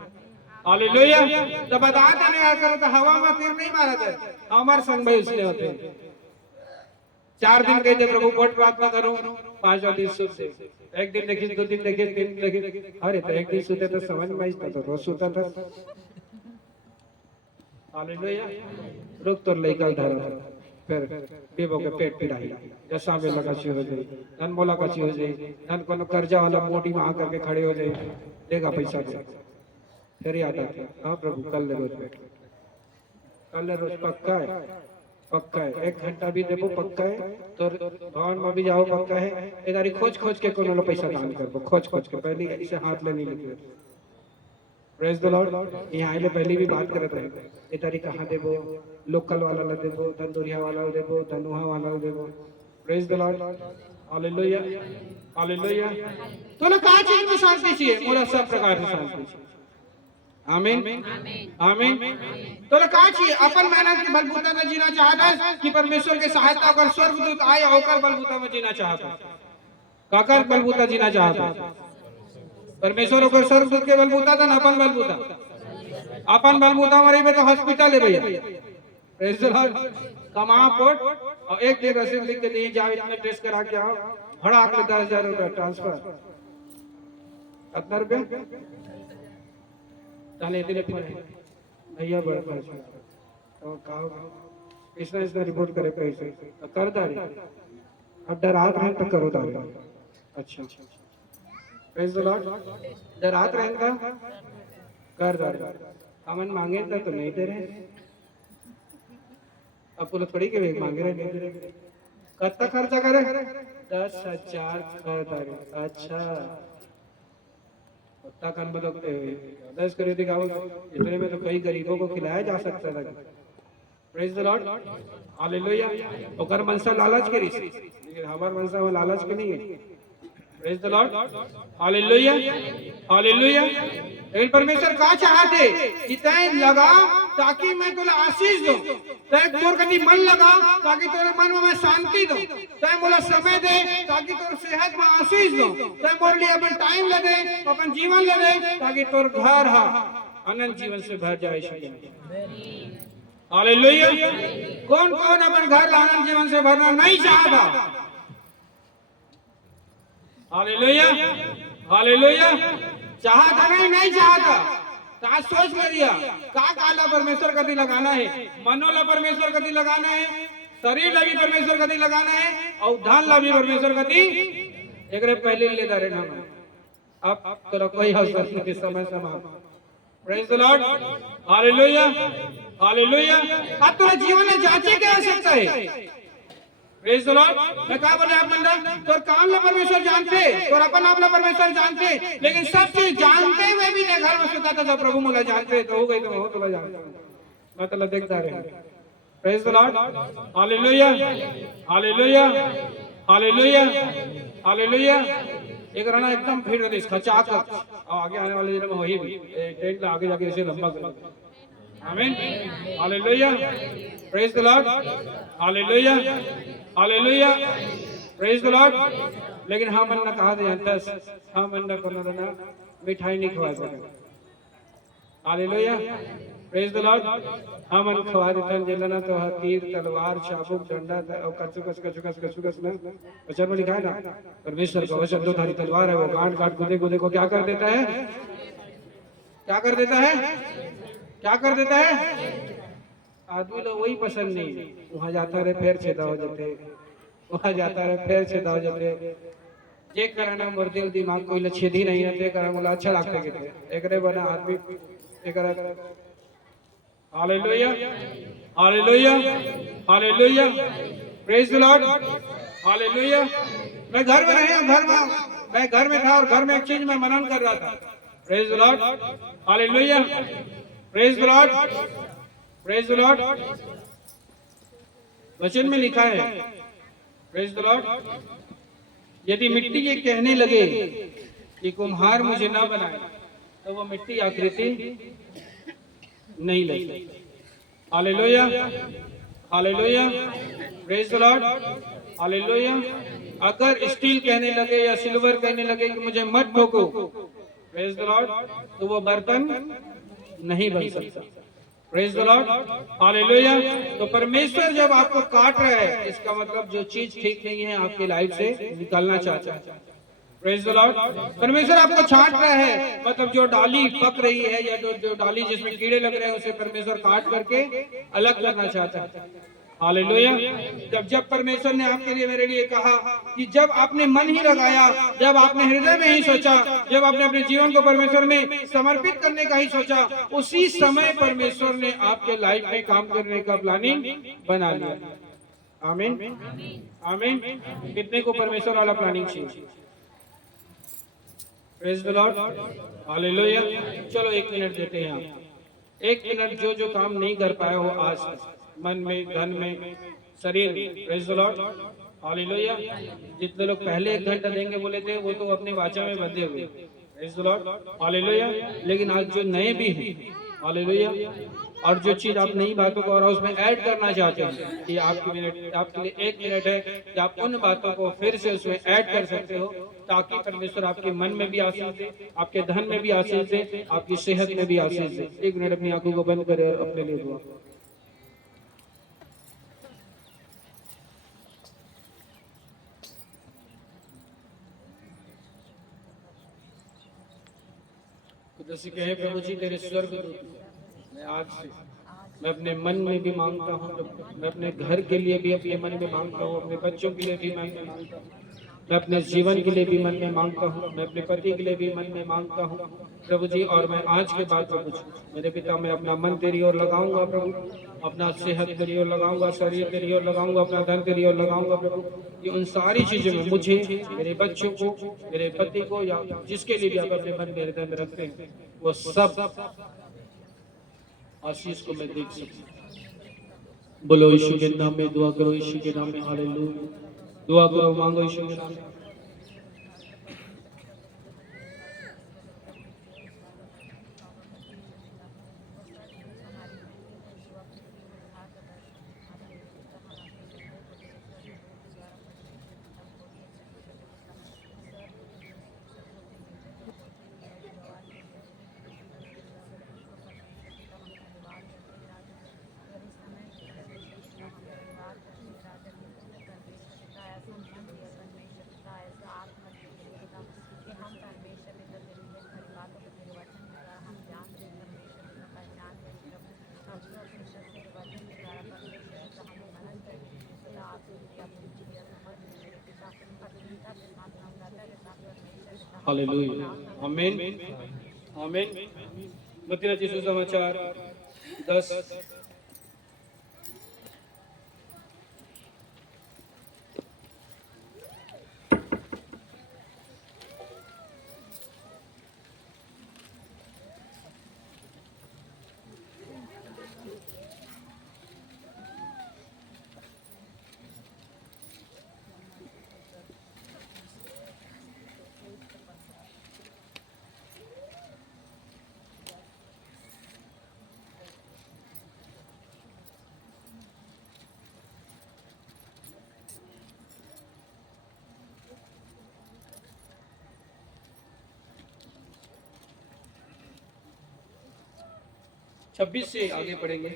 हालेलुया। तो बता देने आकर तो हवा में तीर नहीं मारा था, हमारे संग भाई इसलिए होते हैं। 4 दिन कहते प्रभु कोट प्रार्थना करूं, 5वां दिन सुते, एक दिन देखिए, 2 दिन देखिए, 3 दिन देखिए, अरे तो एक दिन सुते तो समझ में आता, तो रोज सुता था, हालेलुया। रुक तो लेकर धरा, फिर बेबो के पेट पिराई, जैसा बेला का ची हो जाए, धन बोला का ची हो जाए, धन को कर्जा वाला मोटी में आकर के खड़े हो जाए, देगा पैसा दे, फिर याद आता है, हाँ प्रभु कल रोज बैठ, कल रोज पक्का है, पक्का है, 1 घंटा भी देखो पक्का है, तो भवन में भी जाओ पक्का है, इधर खोज खोज के कोनो पैसा दान करबो, खोज खोज के, पहले इसे हाथ ले नहीं निकले। Praise the Lord. यहाँ आइले पहले भी बात करत रहे, इधर कहाँ देबो, लोकल वाला ला देबो, तंदूरिया वाला देबो, तनुहा वाला देबो, praise the Lord hallelujah hallelujah. तो ना का चीज में शांति चाहिए, मोला सब प्रकार की शांति चाहिए, आमीन आमीन। तो का चाहिए, अपन मेहनत के बलबूता में जीना चाहता है कि परमेश्वर के सहायता कर स्वर्गदूत आए होकर बलबूता में जीना चाहता है, काकर बलबूता जीना चाहता है, परमेश्वर को स्वर्गदूत के बलबूता था ना अपन बलबूता, अपन बलबूता मरे में तो हॉस्पिटल है भैया, प्रेज द लॉर्ड। कमा पोट और एक दिन रसीद लिख के नहीं जाओ, इतने टेस्ट करा के आओ, भड़ा आकर 10,000 रुपया ट्रांसफर, कितना रुपया ताले इतने भैया बड़ा पैसा, तो कहो इसने रिपोर्ट करे पैसे तो कर दारे, अब डरात रहे तो करो दारे, अच्छा प्रेज द लॉर्ड। डरात रहे का कर दारे, हमन मांगे तो नहीं दे रहे, अब पुलिस थोड़ी के मांगे रहे नहीं दे रहे, कितना खर्चा करे, 10,000 कर दारे, अच्छा उतना कम में तो 10 करोड़ दिखाओ, इतने में तो कई गरीबों को खिलाया जा सकता था, प्रेज द लॉर्ड हालेलुया। ओकर मनसा लालच के रही, लेकिन हमार मनसा में लालच के नहीं है, praise the Lord hallelujah hallelujah. लेकिन परमेश्वर का चाहते कि तय लगा ताकि मैं तुला आशीष दूं, तय तोर कभी मन लगा ताकि तेरे मन में मैं शांति दूं, तय मोला समय दे ताकि तोर सेहत में आशीष दूं, तय मोर लिए अपन टाइम ले दे, अपन जीवन ले दे ताकि तोर घर हा अनंत जीवन से भर जाए, हालेलुया। कौन कौन अपन घर आनंद जीवन से भरना नहीं चाहता, हालेलुया हालेलुया। चाहता नहीं चाहता, का सोच ले दिया, का काला परमेश्वर कभी लगाना है, मनोला परमेश्वर कभी लगाना है, शरीर ला भी परमेश्वर कभी लगाना है, और धन ला भी परमेश्वर कभी एक पहले ले दे ना, अब तो कोई अवसर नहीं, समय समाप्त, praise the Lord hallelujah hallelujah. अब तो जीवन में जांचे क्या सकता है, प्रेज द लॉर्ड। मैं कहा बोले आप मंडल, तो काम ला परमेश्वर जानते, और अपन आप ला परमेश्वर जानते, लेकिन सब चीज जानते हुए भी ने घर में सुता था, तो प्रभु मुला जानते तो हो गई, तो हो तो जानते मतलब देखता रहे, praise the Lord hallelujah hallelujah hallelujah hallelujah. एक रहना एकदम भीड़ में खचाक, और आगे आने वाले दिन में वही भी टेंट आगे जाके ऐसे लंबा कर, आमीन hallelujah praise the Lord hallelujah hallelujah praise the Lord. लेकिन हाँ मन ने कहा जानता, हाँ मन ने कोनो ना मिठाई नहीं खवा सके, हालेलुया प्रेज द लॉर्ड। हम अन खवारितन जेलना तो तीर तलवार चाबुक डंडा और कचुकस ना वचन में लिखा है ना, परमेश्वर का वचन दो धारी तलवार है, वो गांठ गांठ गुदे गुदे को क्या कर देता है, क्या कर देता है, क्या कर देता है। आदमी लोग वही पसंद नहीं, वहां जाता रहे फिर छेदा हो जाते, वहां जाता रहे फिर छेदा हो जाते। जे कराना मर्दे दिमाग कोई लछेद ही नहीं रहते, करा बोला अच्छा लगता है एकरे बना आदमी एकरा। Hallelujah, hallelujah, hallelujah, praise the Lord, hallelujah. मैं घर में नहीं, मैं घर में था और घर में एक चीज मैं मनन कर रहा था। Praise the Lord, hallelujah, praise the Lord, praise the Lord. वचन में लिखा है, प्रेज द लॉर्ड, यदि मिट्टी ये कहने लगे कि कुम्हार मुझे ना बनाए, तो वो मिट्टी आकृति नहीं लगती। Hallelujah, hallelujah, praise the Lord, hallelujah. अगर स्टील कहने लगे या सिल्वर कहने लगे कि मुझे मत ठोको, प्रेज द लॉर्ड, तो वो बर्तन नहीं बन सकता। Praise the Lord, hallelujah. तो परमेश्वर जब आपको काट रहा है, इसका मतलब जो चीज ठीक नहीं है आपकी लाइफ से निकलना चाहता है। प्रेज द लॉर्ड, परमेश्वर आपको छांट रहा है, मतलब जो डाली पक रही है या जो डाली जिसमें कीड़े लग रहे हैं उसे परमेश्वर काट करके अलग करना चाहता है। हालेलुया। जब परमेश्वर ने आपके लिए मेरे लिए कहा कि जब आपने मन ही लगाया, जब आपने हृदय में ही सोचा, जब आपने अपने जीवन को परमेश्वर में समर्पित करने का ही सोचा, उसी समय परमेश्वर ने आपके लाइफ में काम करने का प्लानिंग बना लिया। आमीन, आमीन। कितने को परमेश्वर वाला प्लानिंग चाहिए। Praise the Lord, hallelujah. चलो 1 मिनट देते हैं आप, 1 मिनट जो काम नहीं कर पाया हो आज मन में, धन में, शरीर में। Praise the Lord, hallelujah. जितने लोग पहले 1 घंटा देंगे बोले थे वो तो अपनी वाचा में बंधे हुए। Praise the Lord, hallelujah. लेकिन आज जो नए भी हैं, हालेलुया, और जो चीज आप नई बातों को और उसमें ऐड करना चाहते हैं कि आपके लिए 1 मिनट है कि आप उन बातों को फिर से उसमें ऐड कर सकते हो, ताकि परमेश्वर आपके मन में भी आशीष दे, आपके धन में भी आशीष दे, आपकी सेहत में भी आशीष दे। 1 मिनट अपनी आंखों को बंद करें और अपने लिए दुआ। जैसे कहे प्रभु जी तेरे स्वर्ग मैं आज से मैं अपने मन में भी मांगता हूँ, मैं अपने घर के लिए भी अपने मन में मांगता हूँ, अपने बच्चों के लिए भी मन में मांगता हूँ, मैं अपने जीवन के लिए भी मन में मांगता हूँ, मैं अपने पति के लिए भी मन में मांगता हूँ प्रभु जी। और मैं आज के बाद प्रभु जी मेरे पिता, मैं अपना मन तेरी ओर लगाऊंगा प्रभु, अपना सेहत तेरी ओर लगाऊंगा, शरीर तेरी ओर लगाऊंगा, अपना धन तेरी ओर लगाऊंगा प्रभु। ये उन सारी चीजों में मुझे, मेरे बच्चों को, मेरे पति को, या जिसके लिए भी आप अपने मन में हृदय में रखते हैं, वो सब आशीष को मैं देख सकूं। बोलो यीशु के नाम में दुआ करो, यीशु के नाम में हालेलुया। दुआ करो, मांगो यीशु के नाम में। हालेलुया, आमीन, आमीन। मत्ती रचित सुसमाचार 10 26 से आगे पढ़ेंगे।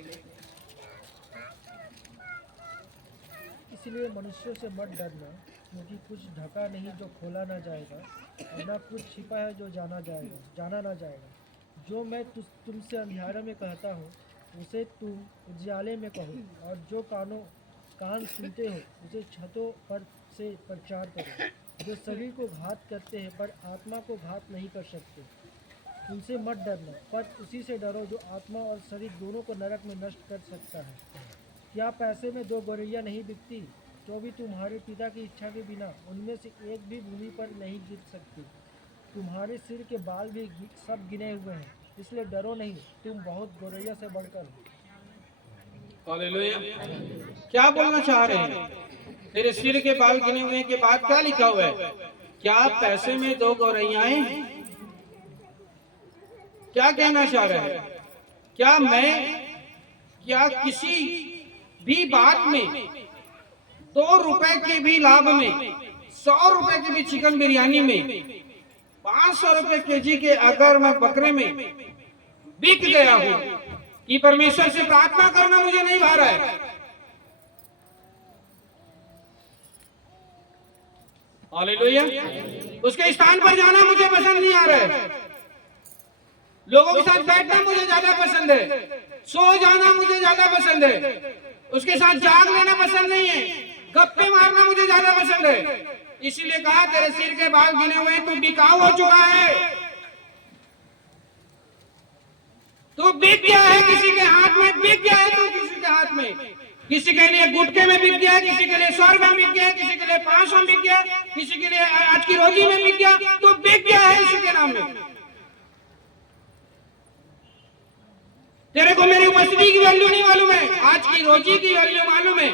इसलिए मनुष्यों से मत डरना, क्योंकि कुछ ढका नहीं जो खोला ना जाएगा, और न कुछ छिपा है जो जाना ना जाएगा। जो मैं तुमसे अंधियारे में कहता हूँ उसे तुम उजियाले में कहो, और जो कान सुनते हो उसे छतों पर से प्रचार करो। जो शरीर को घात करते हैं पर आत्मा को घात नहीं कर सकते, उनसे मत डरना, पर उसी से डरो जो आत्मा और शरीर दोनों को नरक में नष्ट कर सकता है। क्या पैसे में 2 गौरैया नहीं बिकती, जो भी तुम्हारे पिता की इच्छा के बिना उनमें से एक भी भूमि पर नहीं गिर सकती। तुम्हारे सिर के बाल भी सब गिने हुए हैं, इसलिए डरो नहीं, तुम बहुत गौरैया से बढ़कर हो। हालेलुया। क्या बोलना चाह रहे हैं? तेरे सिर के बाल गिने हुए के बाद क्या लिखा हुआ है? क्या पैसे में 2 गौरैयाएं? क्या कहना चाह रहे हैं? क्या किसी भी बात में 2 रुपए के भी लाभ में, 100 रुपए की भी चिकन बिरयानी में, 500 रुपए केजी के अगर मैं बकरे में बिक गया हूं कि परमेश्वर से प्रार्थना करना मुझे नहीं भा रहा है, हालेलुया, उसके स्थान पर जाना मुझे पसंद नहीं आ रहा है, लोगों के साथ बैठना मुझे ज्यादा पसंद है, सो जाना मुझे ज्यादा पसंद है, उसके साथ जाग लेना पसंद नहीं है, गप्पे मारना मुझे ज्यादा पसंद है। इसीलिए कहा तेरे सिर के बाल गिने हुए, तू बिकाऊ हो चुका है, तू बिक गया है, किसी के हाथ में बिक गया है, तू किसी के हाथ में, किसी के लिए गुटके में बिक गया, किसी के लिए 100 में बिक गया, किसी के लिए 500 में बिक गया, किसी के लिए आज की रोजी में बिक गया, तो बिक गया है इसी के नाम में। तेरे को मेरी उपस्थिति की वैल्यू नहीं मालूम है, आज की रोजी की वैल्यू मालूम है।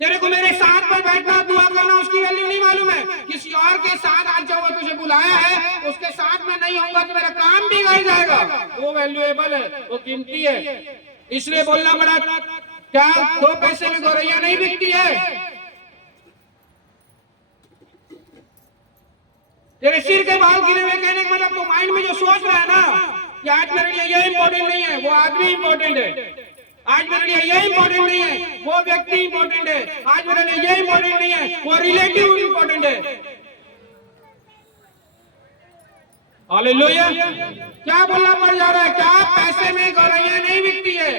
तेरे को मेरे साथ पर बैठना, दुआ करना, उसकी वैल्यू नहीं मालूम है। किसी और के साथ आज जो तुझे बुलाया है उसके साथ में नहीं होगा तो मेरा काम बिगड़ जाएगा। वो वैल्यूएबल है, वो कीमती है, इसलिए बोलना पड़ा। क्या 2 पैसे में गौरैया नहीं बिकती है? तेरे सिर के बाल गिरे हुए कहने का मतलब तो माइंड में जो सोच रहा है ना कि आज मेरे लिए ये इंपॉर्टेंट नहीं है, वो आदमी इंपॉर्टेंट है, आज मेरे लिए ये इंपॉर्टेंट नहीं है, वो व्यक्ति इंपॉर्टेंट है, आज मेरे लिए ये इंपॉर्टेंट नहीं है, वो रिलेटिव इंपॉर्टेंट है। हालेलुया। क्या बोलना पड़ जा रहा है? क्या पैसे में गौरैया नहीं बिकती है?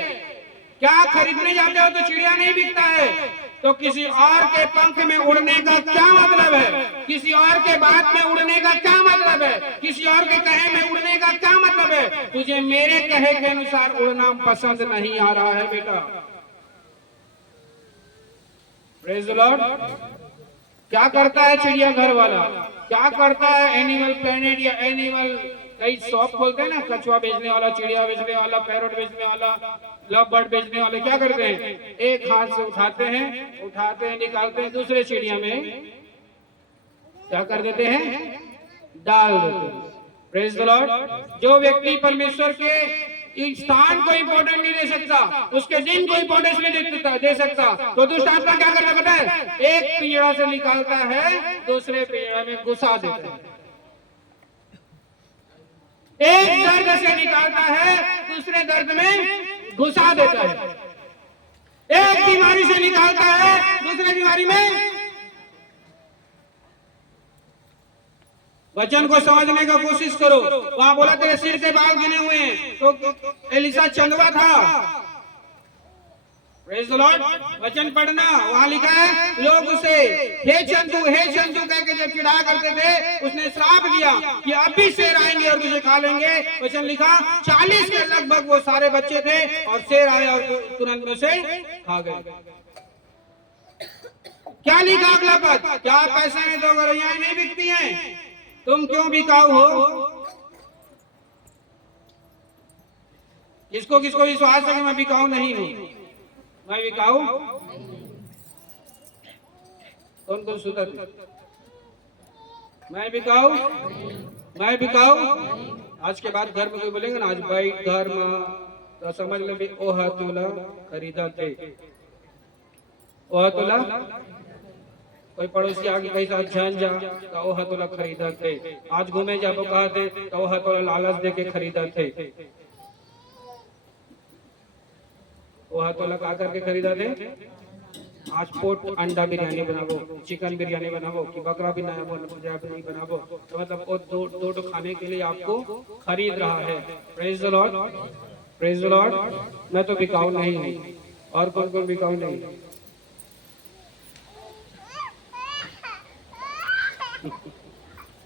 क्या खरीदने जाते हो तो चिड़िया नहीं बिकता है? तो किसी और के पंख में उड़ने का क्या मतलब है? किसी और के बात में उड़ने का क्या मतलब है? किसी और के कहे में उड़ने का क्या मतलब है? तुझे मेरे कहे के अनुसार उड़ना पसंद नहीं आ रहा है बेटा। Praise the Lord. क्या करता है चिड़िया घर वाला? क्या करता है एनिमल प्लेनेट या एनिमल कई शॉप खोलते हैं ना, कछुआ बेचने वाला, चिड़िया बेचने वाला, पैरोट बेचने वाला, लव बर्ड बेचने वाले क्या करते हैं? एक हाथ से उठाते हैं, निकालते हैं, दूसरे चिड़िया में क्या कर देते हैं? डाल देते हैं। Praise the Lord. जो व्यक्ति परमेश्वर के स्थान को इंपॉर्टेंट नहीं दे सकता, उसके दिन को इंपॉर्टेंस नहीं दे सकता, तो दुष्ट आत्मा क्या करना पड़ता है? एक पिंजड़ा से निकालता है, दूसरे पिंजड़ा में घुसा देता है। एक दर्द से निकालता है, दूसरे दर्द में घुसा देता है। एक बीमारी से निकालता है, दूसरे बीमारी में। वचन को समझने का कोशिश करो। वहां बोला तेरे सिर के बाल गिने हुए हैं, तो एलिसा चंदवा था। Praise the Lord. वचन पढ़ना, वहां लिखा है लोग उसे हे चंदू कह के जब चिढ़ा करते थे, उसने श्राप दिया कि अब भी शेर आएंगे और तुझे खा लेंगे। वचन लिखा 40 के लगभग वो सारे बच्चे थे और शेर आए और तुरंत में से खा गए। क्या लिखा अगला पद? क्या पैसे में 2 गौरैयाएं नहीं बिकती हैं? तुम क्यों बिकाऊ हो? किसको विश्वास है कि मैं बिकाऊ नहीं हूं? मैं बिकाऊ? कौन सुधर? मैं बिकाऊ? आज के बाद घर में कोई बोलेंगे ना, आज भाई घर में, तो समझ लो भी ओह तोला खरीदा थे। ओह तोला कोई पड़ोसी आगे कहीं साथ जान जा तो ओह तोला खरीदा थे। आज घूमे जाबो कहा थे तो ओह तोला लालच दे के खरीदा थे। वो हाथों लगा करके खरीदा थे। आज पोट अंडा बिरयानी बनाबो, चिकन बिरयानी बनाबो कि बकरा बिरयानी बनाबो, तो मतलब वो दो खाने के लिए आपको खरीद रहा है। Praise the Lord, praise the Lord. मैं तो बिकाऊ नहीं हूँ, और कौन कौन बिकाऊ नहीं?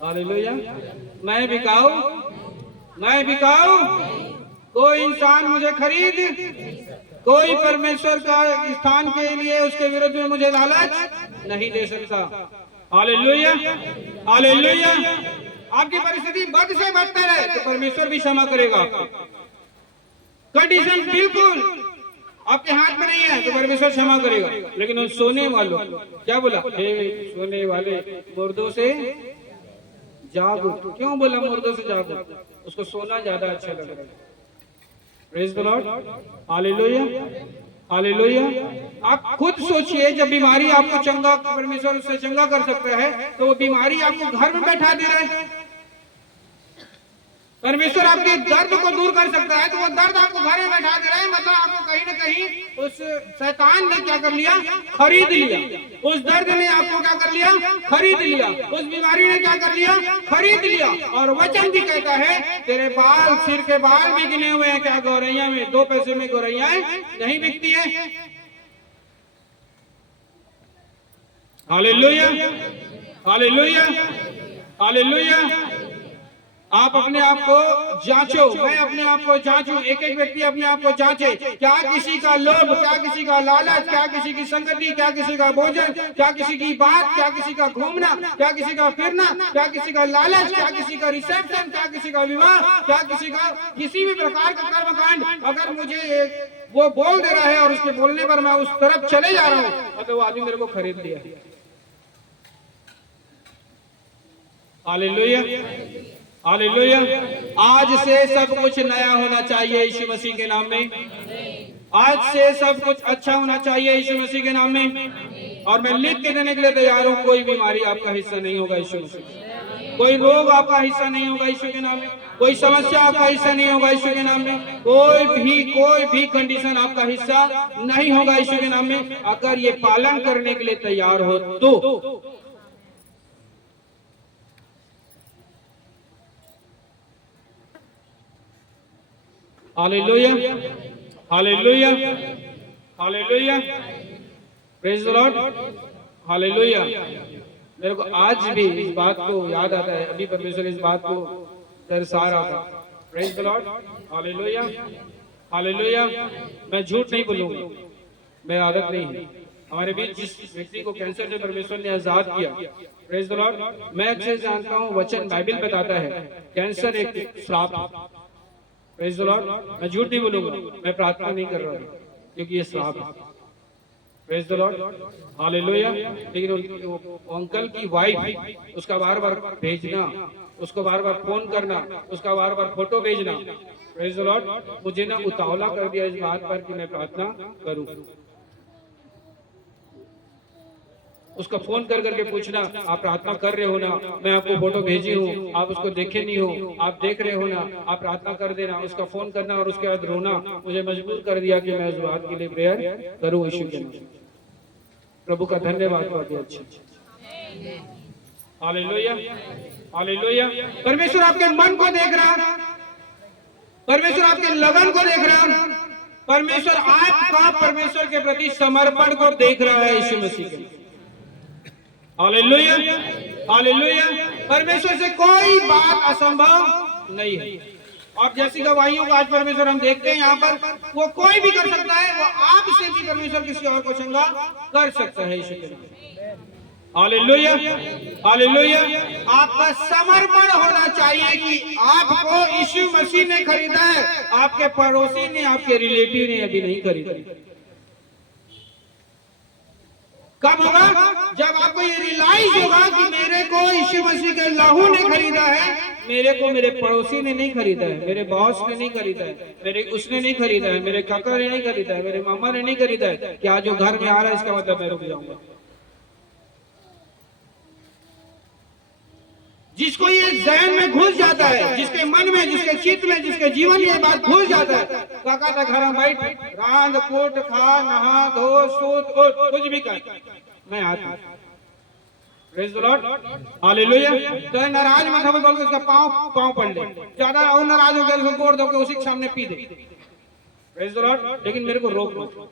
हालेलुया। मैं बिकाऊ, कोई इंसान मुझे खरीद, कोई परमेश्वर का स्थान के लिए उसके विरुद्ध में मुझे लालच नहीं दे सकता। Hallelujah, hallelujah. आपकी परिस्थिति बद से बदतर है तो परमेश्वर भी क्षमा करेगा। कंडीशन बिल्कुल आपके हाथ में नहीं है तो परमेश्वर क्षमा करेगा। लेकिन उन सोने वालों, क्या बोला? हे सोने वाले मुर्दों से जागो। क्यों बोला मुर्दों से जागो? उसको सोना ज्यादा अच्छा लग रहा है। Praise the Lord, hallelujah, hallelujah. आप खुद सोचिए, जब बीमारी आपको चंगा, परमेश्वर उससे चंगा कर सकता है, तो वो बीमारी आपको घर में बैठा दे रहा है। परमेश्वर आपके दर्द को दूर कर सकता है, तो वो दर्द आपको घर में बैठा दे रहा है। मतलब आपको कहीं ना कहीं उस शैतान ने क्या कर लिया? खरीद लिया। उस दर्द ने आपको क्या कर लिया? खरीद लिया। उस बीमारी ने क्या कर लिया? खरीद लिया। और वचन भी कहता है, तेरे बाल, सिर के बाल भी गिने हुए हैं। क्या गौरैया में 2 पैसे में गौरैया नहीं बिकती है? Hallelujah, hallelujah, hallelujah. आप अपने आप को जांचो, मैं अपने आप को जांचूं, एक एक व्यक्ति अपने आप को जांचे। क्या किसी का लोभ, क्या किसी का लालच, क्या किसी की संगति, क्या किसी का भोजन, क्या किसी की बात, क्या किसी का घूमना, क्या किसी का फिरना, क्या किसी का लालच, क्या किसी का रिसेप्शन, क्या किसी का विवाह, क्या किसी का किसी भी प्रकार का कर्मकांड, अगर मुझे वो बोल दे रहा है और उसके बोलने पर मैं उस तरफ चले जा रहा हूँ, तो वो आदमी मेरे को खरीद लिया। Hallelujah, hallelujah. आज से सब कुछ नया होना चाहिए यीशु मसीह के नाम में। आज से सब कुछ अच्छा होना चाहिए यीशु मसीह के नाम में। और मैं लिख के देने के लिए तैयार हूँ, कोई बीमारी आपका हिस्सा नहीं होगा यीशु मसीह। कोई रोग आपका हिस्सा नहीं होगा यीशु के नाम में। कोई समस्या आपका हिस्सा नहीं होगा यीशु के नाम में। कोई भी कंडीशन आपका हिस्सा नहीं होगा यीशु के नाम में, अगर ये पालन करने के लिए तैयार हो तो। Hallelujah, hallelujah, hallelujah. Praise the Lord, hallelujah. मेरे को आज भी इस बात को याद आता है, अभी परमेश्वर इस बात को दर्शा रहा था। Praise the Lord, hallelujah, hallelujah. मैं झूठ नहीं बोलूंगा, मेरा आदत नहीं है। हमारे बीच जिस व्यक्ति को कैंसर से परमेश्वर ने आजाद किया, प्रेज द लॉर्ड, मैं अच्छे से जानता हूँ, वचन बाइबल बताता है कैंसर एक श्राप है। प्रेज द लॉर्ड, मैं झूठ नहीं बोलूंगा, मैं प्रार्थना नहीं कर रहा हूँ क्योंकि ये श्राप है। Praise the Lord, hallelujah. लेकिन अंकल की वाइफ, उसका बार बार भेजना, उसको बार बार फोन करना, उसका बार बार फोटो भेजना, प्रेज द लॉर्ड, मुझे ना उतावला कर दिया इस बात पर कि मैं प्रार्थना करूं। उसका फोन कर करके पूछना, आप प्रार्थना कर रहे हो ना? मैं आपको फोटो भेजी हूँ, आप उसको देखे नहीं हो, आप देख रहे हो ना? आप प्रार्थना कर देना। उसका फोन करना और उसके बाद रोना मुझे मजबूर कर दिया कि मैं उस बात के लिए प्रेयर करूं यीशु के नाम। प्रभु का धन्यवाद। Hallelujah, hallelujah. परमेश्वर आपके मन को देख रहा, परमेश्वर आपके लगन को देख रहा, परमेश्वर आपका परमेश्वर के प्रति समर्पण को देख रहा है यीशु मसीह के। Hallelujah, hallelujah. परमेश्वर से कोई बात असंभव नहीं है। आप जैसी गवाहियों को आज परमेश्वर हम देखते हैं यहाँ पर, वो कोई भी कर सकता है, वो आपसे भी परमेश्वर किसी और को चंगा कर सकता है यीशु के नाम। Hallelujah, hallelujah. आपका समर्पण होना चाहिए कि आपको यीशु मसीह ने खरीदा है, आपके पड़ोसी ने, आपके रिलेटिव ने अभी नहीं खरीदा। कब होगा? जब आपको ये रियलाइज होगा कि मेरे को यीशु मसीह के लहू ने खरीदा है, मेरे को मेरे पड़ोसी ने नहीं खरीदा है, मेरे बॉस ने नहीं खरीदा है, मेरे उसने नहीं खरीदा है, मेरे काका ने नहीं खरीदा है, मेरे मामा ने नहीं खरीदा है। क्या जो घर में आ रहा है इसका मतलब मैं रुक जाऊंगा? जिसको ये ज़हन में घुस जाता है, जिसके मन में, जिसके जिसके चित्त में, जिसके जीवन में ये बात घुस जाता है, काका था घर में बैठ, रांध कोट खा, नहा धो, सूत उठ, कुछ भी कर, मैं आता हूं। Praise the Lord, hallelujah. तो नाराज मत हो बोल के उसका पांव पड़ ले, ज्यादा और नाराज हो गया उसको कोड़ दो के उसी के सामने P they. Praise the Lord, लेकिन मेरे को रोक मत।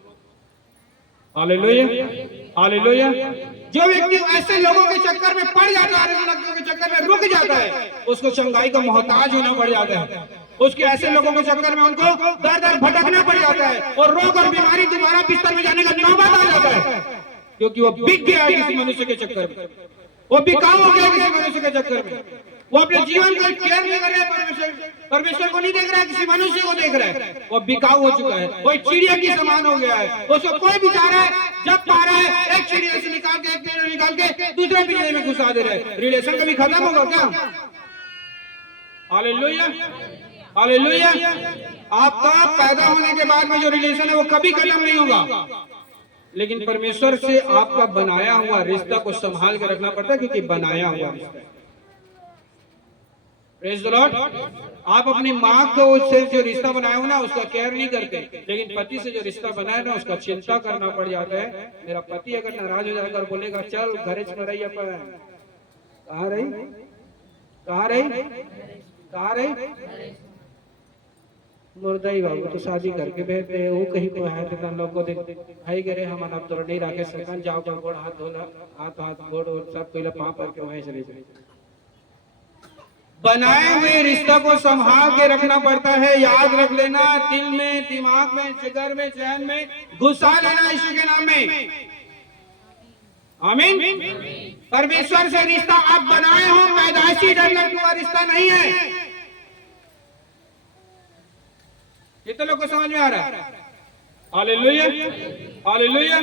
Hallelujah, hallelujah. जो व्यक्ति ऐसे लोगों के चक्कर में पड़ जाता है, के चक्कर में रुक जाता है, उसको चंगाई का मोहताज होना पड़ जाता है। उसके ऐसे लोगों के चक्कर में उनको दर दर भटकना पड़ जाता है और रोग और बीमारी दोबारा बिस्तर में जाने का नौबत आ जाता है, क्योंकि वो बिक गया है किसी मनुष्य के चक्कर में, वो बिकाऊ हो गया किसी मनुष्य के चक्कर में। वो अपने जीवन का केयर नहीं कर रहा है, परमेश्वर को नहीं देख रहा है, किसी मनुष्य को देख रहा है। वो बिकाऊ हो चुका है, वो चिड़िया की समान हो गया है। उसको कोई भी चाह रहा है, जब पा रहा है, एक चिड़िया से निकाल के, एक पिंजरे निकाल के दूसरे पिंजरे में घुसा दे रहे हैं। रिलेशन कभी खत्म होगा क्या? Hallelujah, hallelujah. आपका पैदा होने के बाद में जो रिलेशन है वो कभी खत्म नहीं होगा, लेकिन परमेश्वर से आपका बनाया हुआ रिश्ता को संभाल के रखना पड़ता है, क्योंकि बनाया हुआ रिश्ता है। Praise the Lord. आप अपनी माँ को उससे जो रिश्ता बनाया हो ना, उसका केयर नहीं करते, लेकिन पति से जो रिश्ता बनाया ना, उसका चिंता करना पड़ जाता है। मेरा पति अगर नाराज हो जाकर बोलेगा चल घरे में रही, कहाँ रही, कहाँ रही, कहाँ रही, मुर्दाई बाबू तो शादी करके भेजते वो कहीं को है तो लोग को भाई करे हम अब तो नहीं रखे सकन, जाओ कर गोड़ हाथ धोला, हाथ गोड़ और सब पहले पाँव पर के वहीं चले जाए। बनाए हुए रिश्ता को संभाल के रखना पड़ता है। याद रख लेना, दिल में, दिमाग में, जिगर में, चैन में घुसा लेना यीशु के नाम में। आमीन। परमेश्वर से रिश्ता आप बनाए हो, पैदाइशी डेवलप हुआ रिश्ता नहीं है। कितने लोग को समझ में आ रहा है? Hallelujah, hallelujah,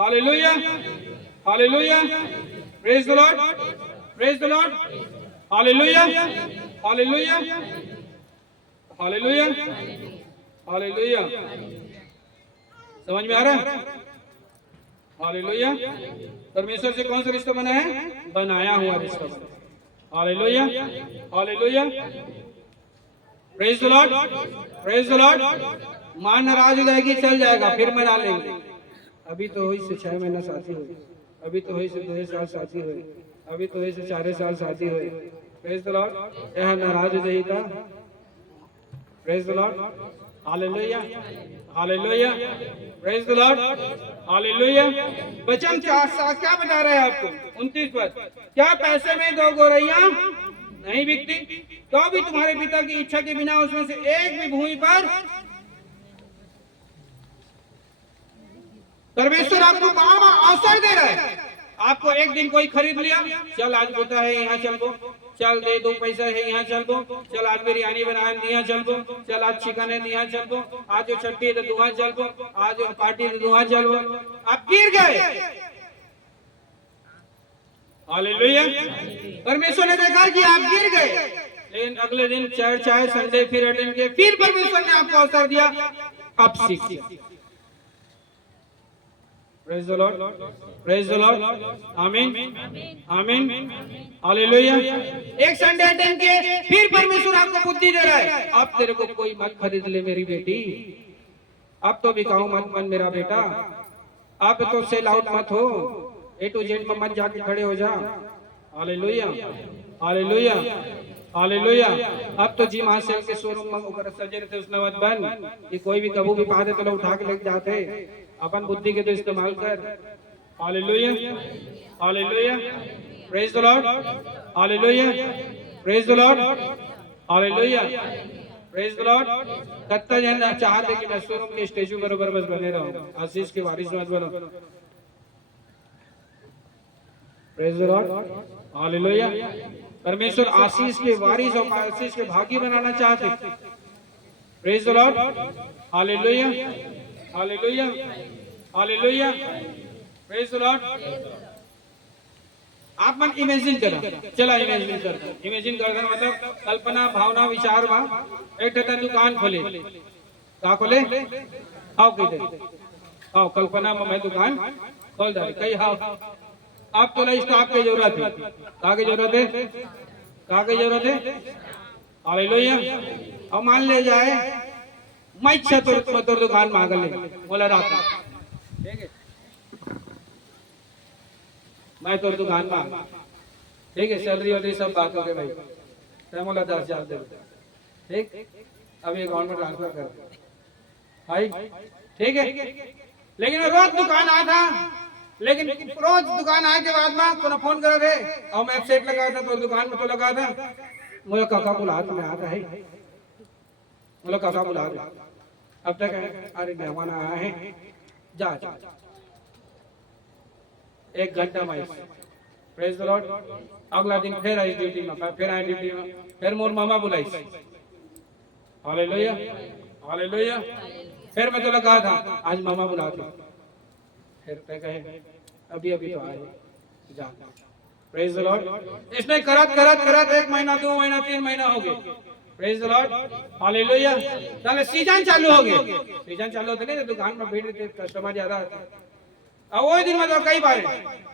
hallelujah, hallelujah. Praise the Lord, praise the Lord, hallelujah, hallelujah, hallelujah, hallelujah. समझ में आ रहा है? हालेलुया। परमेश्वर से कौन सा रिश्ता बना है? बनाया हुआ रिश्ता बना। Hallelujah, hallelujah. Praise the Lord, praise the Lord. मां नाराज हो जाएगी, चल जाएगा, फिर मना लेंगे। अभी तो हुई से 6 महीना शादी हुई, अभी तो हुई से 2 साल शादी हुई, अभी तो हुई से 4 साल शादी हुई। Praise the Lord. यह नाराज हो जाएगा। Praise the Lord, hallelujah, hallelujah. Praise the Lord, hallelujah. वचन क्या बता रहे हैं आपको? 29 पद, क्या पैसे में 2 गौरैया नहीं बिकती? तो भी तुम्हारे पिता की इच्छा के बिना उसमें से एक भी भूमि पर परमेश्वर आपको बार बार अवसर दे रहा है। आपको एक दिन कोई खरीद लिया, चल आज बोता है यहाँ चल दो, चल दे 2 पैसा है यहाँ चल दो, चल आज बिरयानी बनाए यहाँ चल दो, चल आज चिकन है यहाँ चल दो, आज जो छट्टी है तो वहां चल दो, आज जो पार्टी है तो वहां चल दो। आप गिर गए। हालेलुया। परमेश्वर ने देखा कि आप गिर गए, लेकिन अगले दिन चर्च आए, संडे फिर अटेंड किए, फिर परमेश्वर ने आपको अवसर दिया, आप सीखिए। Praise the Lord, praise the Lord, आमीन, आमीन, हालेलुया। एक संडे अटेंड किए, फिर परमेश्वर आपको बुद्धि दे रहा है, अब तेरे को कोई मत खरीद ले मेरी बेटी, अब तो बिकाऊ मत बन मेरा बेटा, अब तो सेल आउट मत हो, A to Z में मत जाके खड़े हो जा। Hallelujah, hallelujah, hallelujah. अब तो जिम हासिल के शोरूम में ऊपर सजे रहते उसने मत बन कि कोई भी कबू भी पा दे तो लोग उठा के लेके जाते। अपन बुद्धि के तो इस्तेमाल कर। Hallelujah, hallelujah. Praise the Lord, hallelujah, praise the Lord, hallelujah, praise the Lord. कत्ता जन चाहते कि मैं शोरूम के स्टेचू बराबर बस बने रहूं, आशीष के वारिस मत बनो। Praise the Lord, hallelujah. परमेश्वर आशीष के वारिस और आशीष के भागी बनाना चाहते। Praise the Lord, hallelujah, hallelujah, hallelujah. Praise the Lord. आप मन इमेजिन करा, चला इमेजिन कर, इमेजिन कर मतलब कल्पना भावना विचार बा। एक ठता दुकान खोले, का खोले? आओ कही आओ कल्पना में मैं दुकान खोल दे कही हाँ। आप तो नहीं, स्टाफ की जरूरत है, कहाँ की जरूरत है, कहाँ की जरूरत है? हालेलुया। अब मान ले जाए मैं तो दुकान मांग ले बोला रात में, ठीक है, मैं तो दुकान मांग, ठीक है, सैलरी वैलरी सब बात हो गई भाई, तो बोला 10,000 दे, ठीक, अब ये अकाउंट में ट्रांसफर कर भाई, ठीक है। लेकिन रोज दुकान आया था, लेकिन रोज दुकान आए के बाद में तो फोन कर रहे और मैं सेट लगा था तो दुकान में तो लगा था, मुझे काका बुला तुम्हें आता है, बोला काका बुला दे, अब तक है, अरे मेहमान आया है, जा जा 1 घंटा में, प्रेज द लॉर्ड। अगला दिन फिर आई ड्यूटी में, फिर आई ड्यूटी में, फिर मोर मामा बुलाई, हालेलुया हालेलुया। फिर मैं तो लगा था आज मामा बुलाते, फिर पे कहे अभी अभी तो आए, जा, प्रेज द लॉर्ड। इसने करत करत करत 1 महीना 2 महीना 3 महीना हो गए, प्रेज द लॉर्ड हालेलुया। चले सीजन चालू हो गए, सीजन चालू होते नहीं दुकान में भीड़ रहते, कस्टमर ज्यादा आते, अब वो दिन में तो कई बार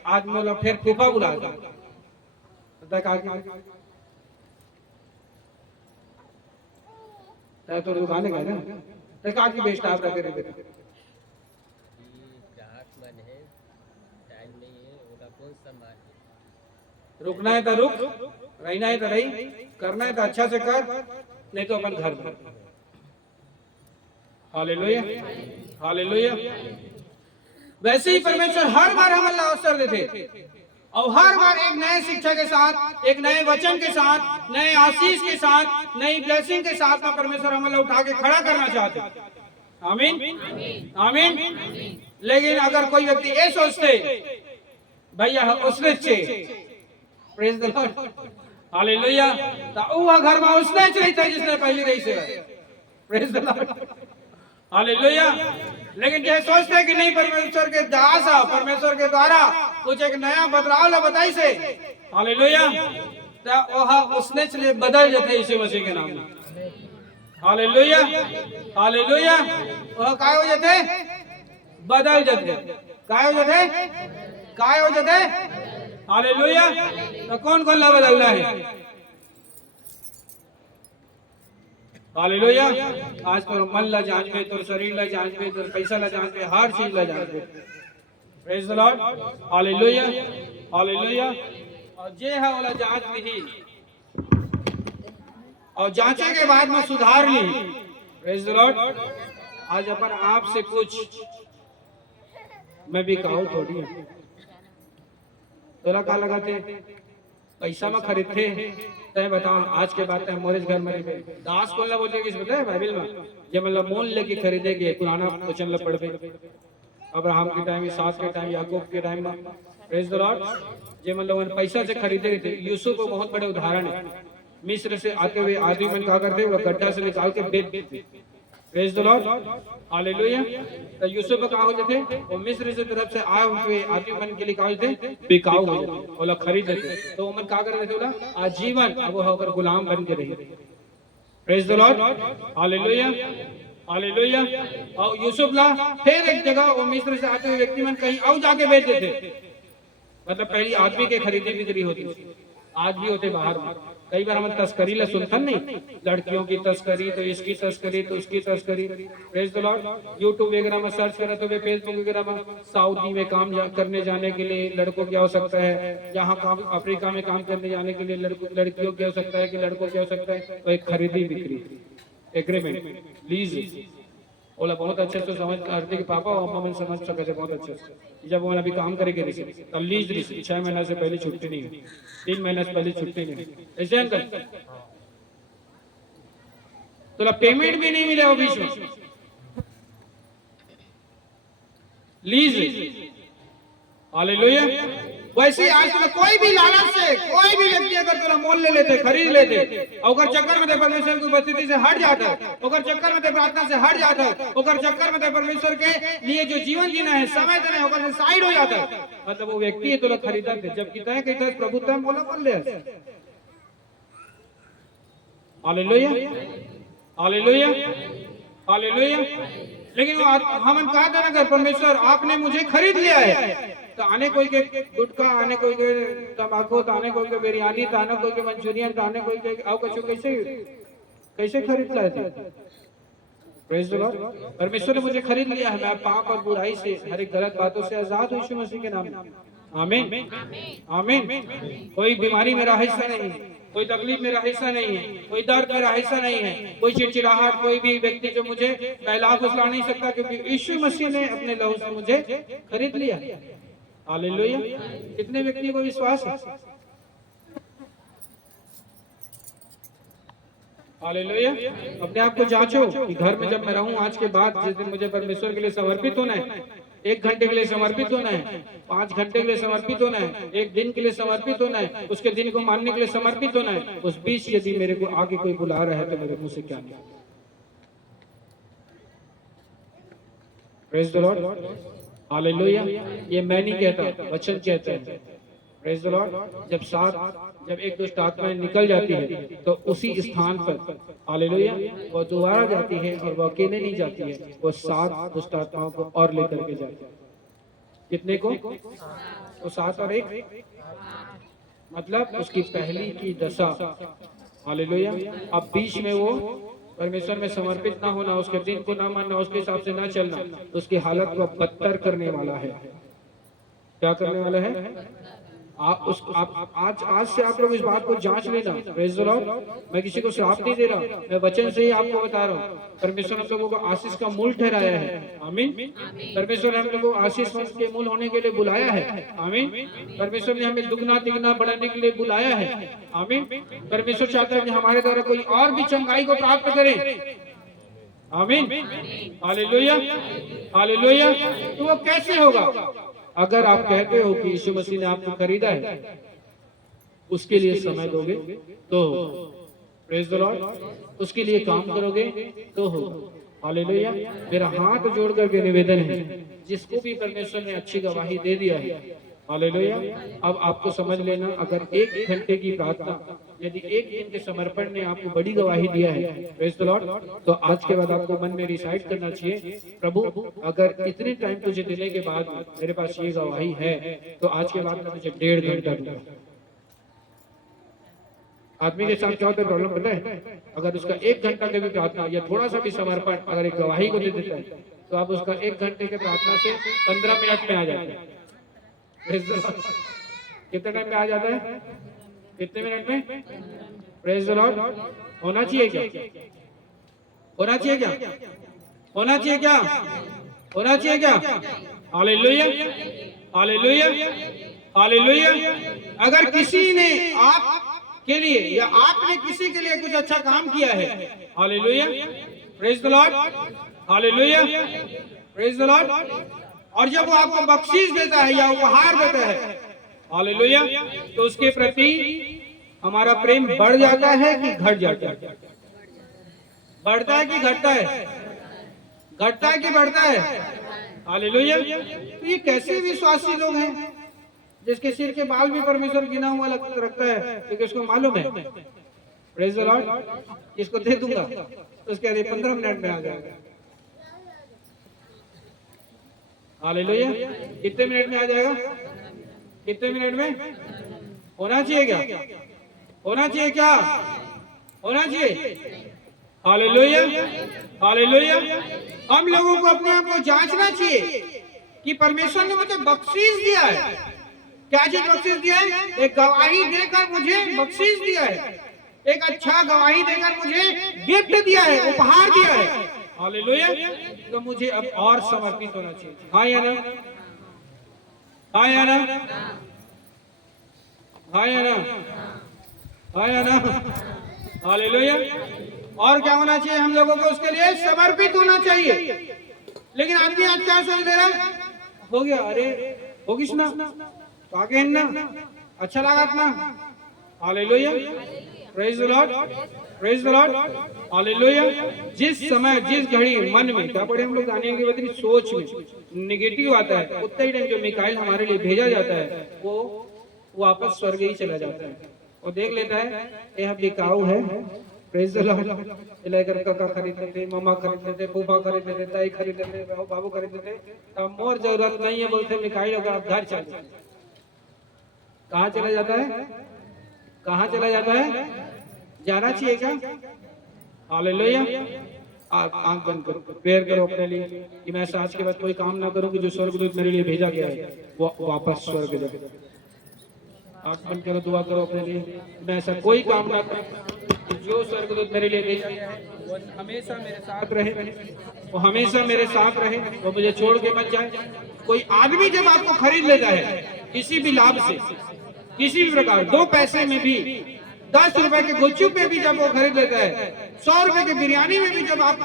आज मतलब फिर फूफा बुलाता, तो दुकान का ना तो का की बेस्ट आप रखे रहते, रुकना है तो रुक, रहना है तो रही, करना है तो अच्छा से कर, नहीं तो अपन घर में। Hallelujah hallelujah. वैसे ही परमेश्वर हर बार हमें अवसर देते और हर बार एक नए शिक्षा के साथ, एक नए वचन के साथ, नए आशीष के साथ, नई ब्लेसिंग के साथ में परमेश्वर हमें उठा के खड़ा करना चाहते। आमीन आमीन। लेकिन अगर कोई व्यक्ति ये सोचते भैया उसने प्रेज द लॉर्ड हालेलुया, तो वो घर में उसने नहीं था जिसने पहली रही से, प्रेज द लॉर्ड हालेलुया। लेकिन ये सोचते हैं कि नहीं परमेश्वर के दास, परमेश्वर के द्वारा कुछ एक नया बदलाव ला बताई से, हालेलुया, तो वह उसने चले बदल जाते यीशु मसीह के नाम में, हालेलुया हालेलुया। वह काय हो जाते, बदल जाते, काय हो जाते, काय हो जाते, हालेलुया। तो कौन कौन ला बदलना है, हालेलुया। आज तो मन ला जांच पे, तो शरीर ला जांच पे, तो पैसा ला जांच पे, हर चीज ला जांच पे, praise the Lord hallelujah hallelujah. और जे है वाला जांच ली और जांचे के बाद में सुधार ली, प्रेज द लॉर्ड। आज अपन आप से कुछ मैं भी कहूँ थोड़ी है, तोरा का लगाते पैसा में खरीदते, तय बताओ आज के बाद मोरे घर में दास को बोलते कि पता है बाइबल में जब मतलब मोल लेके खरीदेगे, पुराना वचन ला पढ़बे, अब्राहम के टाइम, इसहाक के टाइम, याकूब के टाइम में, प्रेज द लॉर्ड, जे मतलब पैसा से खरीदे थे। यूसुफ को बहुत बड़े उदाहरण है, मिस्र से आते हुए आदमी मन क्या करते, वो गड्ढा से निकाल के बेच देते, प्रेज द लॉर्ड हालेलुया। तो यूसुफ का हो जाते, वो मिस्र से तरफ से आए हुए आदमी मन के लिए क्या होते, बिकाऊ हो जाते, बोला खरीद लेते, तो वो मन क्या कर देते, बोला आजीवन वो होकर गुलाम बन के रहे, praise the Lord hallelujah hallelujah. और यूसुफ ला फिर एक जगह वो मिस्र से आते हुए व्यक्ति मन कहीं और जाके बेच देते, मतलब पहली आदमी के खरीदी बिक्री होती, आज भी होते बाहर में। कई बार हम तस्करी ला सुनते नहीं, लड़कियों की तस्करी, तो इसकी तस्करी, तो उसकी तस्करी, प्रेज द लॉर्ड। यूट्यूब वगैरह में सर्च करा तो फेसबुक वगैरह में सऊदी में काम करने जाने के लिए लड़कों की आवश्यकता है, जहाँ काम अफ्रीका में काम करने जाने के लिए लड़कियों की आवश्यकता है, कि लड़कों की आवश्यकता है, तो एक खरीदी बिक्री एग्रीमेंट लीज, बोला बहुत अच्छे से समझ करते कि पापा और अम्मा में समझ सके थे बहुत अच्छे से। जब वो अभी काम करेंगे तब लीज 6 महीने से पहले छुट्टी नहीं, 3 महीने से पहले छुट्टी नहीं, ऐसे अंकल तो पेमेंट भी नहीं मिले वो बीच में, लीज हालेलुया। वैसे आज तो कोई भी लालच से कोई भी व्यक्ति अगर तेरा मोल ले लेते, खरीद लेते, और चक्कर में परमेश्वर की उपस्थिति से हट जाता है, और चक्कर में प्रार्थना से हट जाता है, और चक्कर में परमेश्वर के लिए जो जीवन जीना है, समय देना है, होकर साइड हो जाता है, मतलब वो व्यक्ति तो खरीदा थे, जबकि तय कहते प्रभु तय बोला कर ले, हालेलुया हालेलुया हालेलुया। लेकिन हम कहा था ना, अगर परमेश्वर आपने मुझे खरीद लिया है, तो आने कोई के गुटखा, आने कोई के तंबाकू, तो आने कोई के बिरयानी, तो आने कोई के मंचूरियन, तो आने कोई के आओ कछु कैसे कैसे खरीद लाए थे? Praise the Lord. परमेश्वर ने मुझे खरीद लिया है, मैं पाप और बुराई से, हर एक गलत बातों से आजाद हूं यीशु मसीह के नाम में। आमीन आमीन। कोई बीमारी मेरा हिस्सा नहीं, कोई तकलीफ मेरा हिस्सा नहीं है, कोई दर्द मेरा हिस्सा नहीं है, कोई चिड़चिड़ाहट, कोई भी व्यक्ति जो मुझे बहला फुसला नहीं सकता, क्योंकि यीशु मसीह ने अपने लहू से मुझे खरीद लिया। हालेलुया। कितने व्यक्ति को विश्वास है? हालेलुया। अपने आप को जांचो कि घर में जब मैं रहूं, आज के बाद जिस दिन मुझे परमेश्वर के लिए समर्पित होना है, 1 घंटे के लिए समर्पित होना है, 5 घंटे के लिए समर्पित होना है, 1 दिन के लिए समर्पित होना है, उसके दिन को मानने के लिए समर्पित होना है, उस बीच यदि मेरे को आगे कोई बुला रहा है तो मेरे मुंह से क्या नहीं। Praise the Lord. हालेलुया। ये मैं नहीं कहता, वचन कहता है। Praise the Lord. जब एक दुष्ट आत्मा निकल जाती है तो उसी स्थान पर, हालेलुया, वो दोबारा जाती है और वो अकेले नहीं जाती है, वो 7 दुष्ट आत्माओं को और लेकर के जाती है। कितने को? तो 7 और 1 मतलब उसकी पहली की दशा। हालेलुया। अब बीच में वो परमेश्वर में समर्पित ना होना, उसके दिन को ना मानना, उसके हिसाब से ना चलना, उसकी हालत को बदतर करने वाला है। क्या करने वाला है? आज से आप लोग इस बात को जांच लेना। Praise the Lord. मैं किसी को श्राप नहीं दे रहा, मैं वचन से ही आपको बता रहा हूँ। परमेश्वर हम लोगों को आशीष का मूल ठहराया है। आमीन। परमेश्वर ने हम लोगों को आशीष के मूल होने के लिए बुलाया है। आमीन। परमेश्वर ने हमें दुगना तिगना बढ़ाने के लिए बुलाया है। आमीन। परमेश्वर चाहता है कि हमारे द्वारा कोई और भी चंगाई को प्राप्त करे। आमीन। Hallelujah hallelujah. तो वो कैसे होगा? अगर आप कहते हो कि यीशु मसीह ने आपको खरीदा है, उसके लिए समय दोगे तो हो। Praise the Lord. उसके लिए काम करोगे तो हो। हालेलुया। मेरा हाथ जोड़ करके निवेदन है, जिसको भी परमेश्वर ने अच्छी गवाही दे दिया है, हालेलुया, अब आपको समझ लेना, अगर 1 घंटे की प्रार्थना, यदि 1 दिन के समर्पण ने आपको बड़ी गवाही दिया है, प्रेज द लॉर्ड, तो आज के बाद आपको मन में डिसाइड करना चाहिए, प्रभु अगर इतने टाइम तुझे देने के बाद मेरे पास ये गवाही है, तो आज के बाद मैं तुझे 1.5 घंटा दूंगा। आदमी के साथ क्या होता है प्रॉब्लम पता है? अगर उसका 1 घंटा के भी प्रार्थना या थोड़ा सा भी समर्पण अगर एक गवाही को दे देता है, तो आप उसका 1 घंटे के प्रार्थना से 15 मिनट में आ जाते हैं। कितने टाइम में आ जाता है? कितने मिनट में? Praise the Lord. होना चाहिए क्या? होना चाहिए क्या? होना चाहिए क्या? होना चाहिए क्या? Hallelujah hallelujah hallelujah. अगर किसी ने आप के लिए या आपने किसी के लिए कुछ अच्छा काम किया है, hallelujah, praise the Lord, hallelujah, praise the Lord, और जब वो आपको बख्शीश देता है या उपहार देता है, हालेलुया, तो उसके प्रति हमारा प्रेम बढ़ जाता है कि घट जाता है? बढ़ता है कि घटता है? घटता है कि बढ़ता है? हालेलुया। तो ये कैसे विश्वासी लोग हैं जिसके सिर के बाल भी परमेश्वर गिना हुआ रखता है, क्योंकि उसको मालूम है, प्रेज द लॉर्ड, इसको दे दूंगा तो उसके आगे 15 मिनट में आ जाएगा। हालेलुया। कितने मिनट में आ जाएगा? कितने मिनट में? होना चाहिए क्या? होना चाहिए क्या? होना चाहिए। Hallelujah hallelujah. हम लोगों को अपने आप को जांचना चाहिए कि परमेश्वर ने मुझे बख्शीश दिया है। क्या चीज बख्शीश दिया है? एक गवाही देकर मुझे बख्शीश दिया है, एक अच्छा गवाही देकर मुझे गिफ्ट दिया है, उपहार दिया है। हालेलुया। तो मुझे अब और समर्पित होना चाहिए। हाँ या ना? हाँ या ना? हाँ या ना? हाँ या ना? हालेलुया। और क्या होना चाहिए हम लोगों को? उसके लिए समर्पित होना चाहिए। लेकिन आदमी आज क्या सोच दे रहा है? हो गया, अरे होगी ना, तो आगे ना, अच्छा लगा ना, hallelujah, praise the Lord, praise the Lord, hallelujah. जिस समय जिस घड़ी मन में क्या पढ़े हम लोग गाने की बदली सोच में नेगेटिव आता है, उतना ही टाइम जो मिकाइल हमारे लिए भेजा जाता है वो वापस स्वर्ग ही चला जाता है और देख लेता है ये हम बिकाऊ है, प्रेज द लॉर्ड। लेकर काका खरीद लेते, मामा खरीद लेते, फूफा खरीद लेते, ताई खरीद लेते, बाबू खरीद लेते। अब मोर जरूरत नहीं है बोलते मिठाई होगा, आप घर चल जाते। कहाँ चला जाता है? कहाँ चला जाता है? जाना चाहिए क्या? हालेलुया। आप आंख बंद करो, प्रेयर करो अपने लिए कि मैं आज के बाद कोई काम ना करूं कि जो स्वर्गदूत मेरे लिए भेजा गया है वो वापस स्वर्ग जाए। आंख बंद करो, दुआ करो अपने लिए, मैं ऐसा कोई काम ना करूं कि जो स्वर्गदूत मेरे लिए भेजा गया है वो हमेशा मेरे साथ रहे, वो हमेशा मेरे साथ रहे, वो मुझे छोड़ के मत जाए। कोई आदमी जब आपको खरीद लेता है किसी भी लाभ से, किसी भी प्रकार, 2 पैसे में भी, 10 रुपए के गुपचुप पे भी जब वो खरीद लेता है, 100 रुपए की बिरयानी में भी जब आप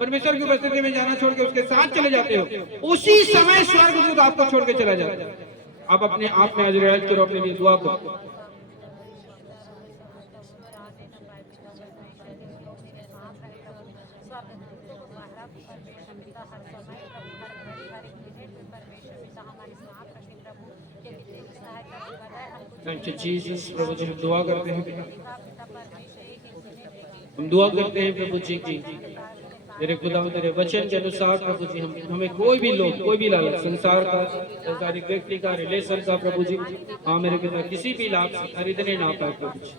परमेश्वर की उपस्थिति में जाना छोड़ के उसके साथ चले जाते हो, उसी समय स्वर्गदूत आपको छोड़ के चला जाता है। आप अपने आप में आज रियलाइज करो, अपने लिए दुआ करो। Thank you Jesus. प्रभु जी हम दुआ करते हैं, हम दुआ करते हैं प्रभु जी की तेरे खुदा तेरे वचन के अनुसार प्रभु जी हमें कोई भी लोग, कोई भी लालच, संसार का, संसारिक व्यक्ति का, रिलेशन का प्रभु जी, हाँ मेरे पिता किसी भी लाभ से खरीदने ना पाए प्रभु जी।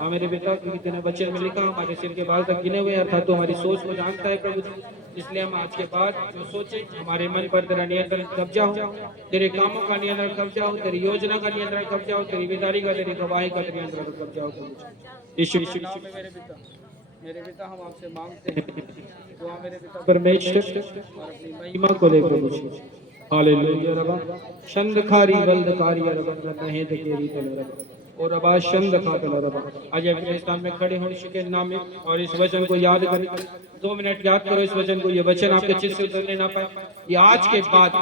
हाँ मेरे पिता, क्योंकि तेरे वचन में लिखा हमारे सिर के बाल तक गिने हुए, अर्थात तो हमारी सोच को जानता है प्रभु जी। इसलिए हम आज के बाद जो सोचे हमारे मन पर तेरा नियंत्रण कब्जा हो, तेरे कामों का नियंत्रण कब्जा हो, तेरी योजना का नियंत्रण कब्जा हो, तेरी विदारी का, तेरी गवाही का नियंत्रण कब्जा हो प्रभु जी। यीशु के नाम में मेरे पिता हम आपसे मांगते हैं, दुआ मेरे पिता परमेश्वर और अपनी महिमा को ले प्रभु जी। हालेलुया। रबा शंदखारी वल्दकारी रबा नहीं देखेरी तलरबा और रबा शंदखा तलरबा। आज अपने स्थान में खड़े होने के नाम में और इस वचन को याद करें, 2 मिनट याद करो इस वचन को। ये वचन आपके चित्त से उतरने ना पाए। ये आज के बाद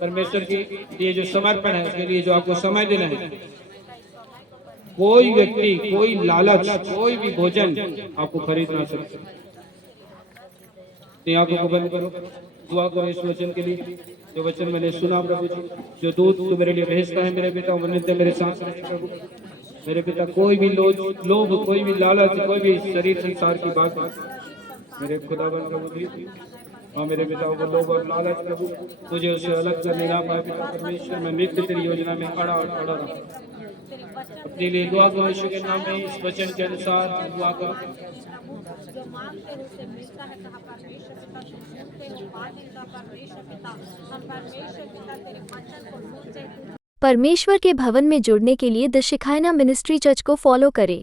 परमेश्वर के लिए जो समर्पण है, उसके लिए जो आपको समय देना है, कोई व्यक्ति, कोई लालच, कोई भी भोजन आपको खरीद ना सकते। आंखों को बंद करो, दुआ करो इस वचन के लिए जो वचन मैंने सुना प्रभु जी। जो दूध तू मेरे लिए भेजता है मेरे पिता, वो नित्य मेरे साथ रहे प्रभु मेरे पिता। कोई भी लोभ, कोई भी लालच, कोई भी शरीर संसार की बात मेरे खुदावन प्रभु जी, हाँ मेरे पिता वो लोभ और लालच प्रभु मुझे उसे अलग करने ना पाए पिता परमेश्वर। मैं नित्य तेरी योजना में खड़ा और खड़ा रहा। अपने लिए दुआ करो यीशु के नाम में, इस वचन के अनुसार दुआ करो। जो मांगते हो उसे मिलता है, कहा परमेश्वर पिता तुम सुनते हो बातें का परमेश्वर पिता, हम परमेश्वर पिता तेरे वचन को सुनते हैं। परमेश्वर के भवन में जुड़ने के लिए द शिखायना मिनिस्ट्री चर्च को फॉलो करें।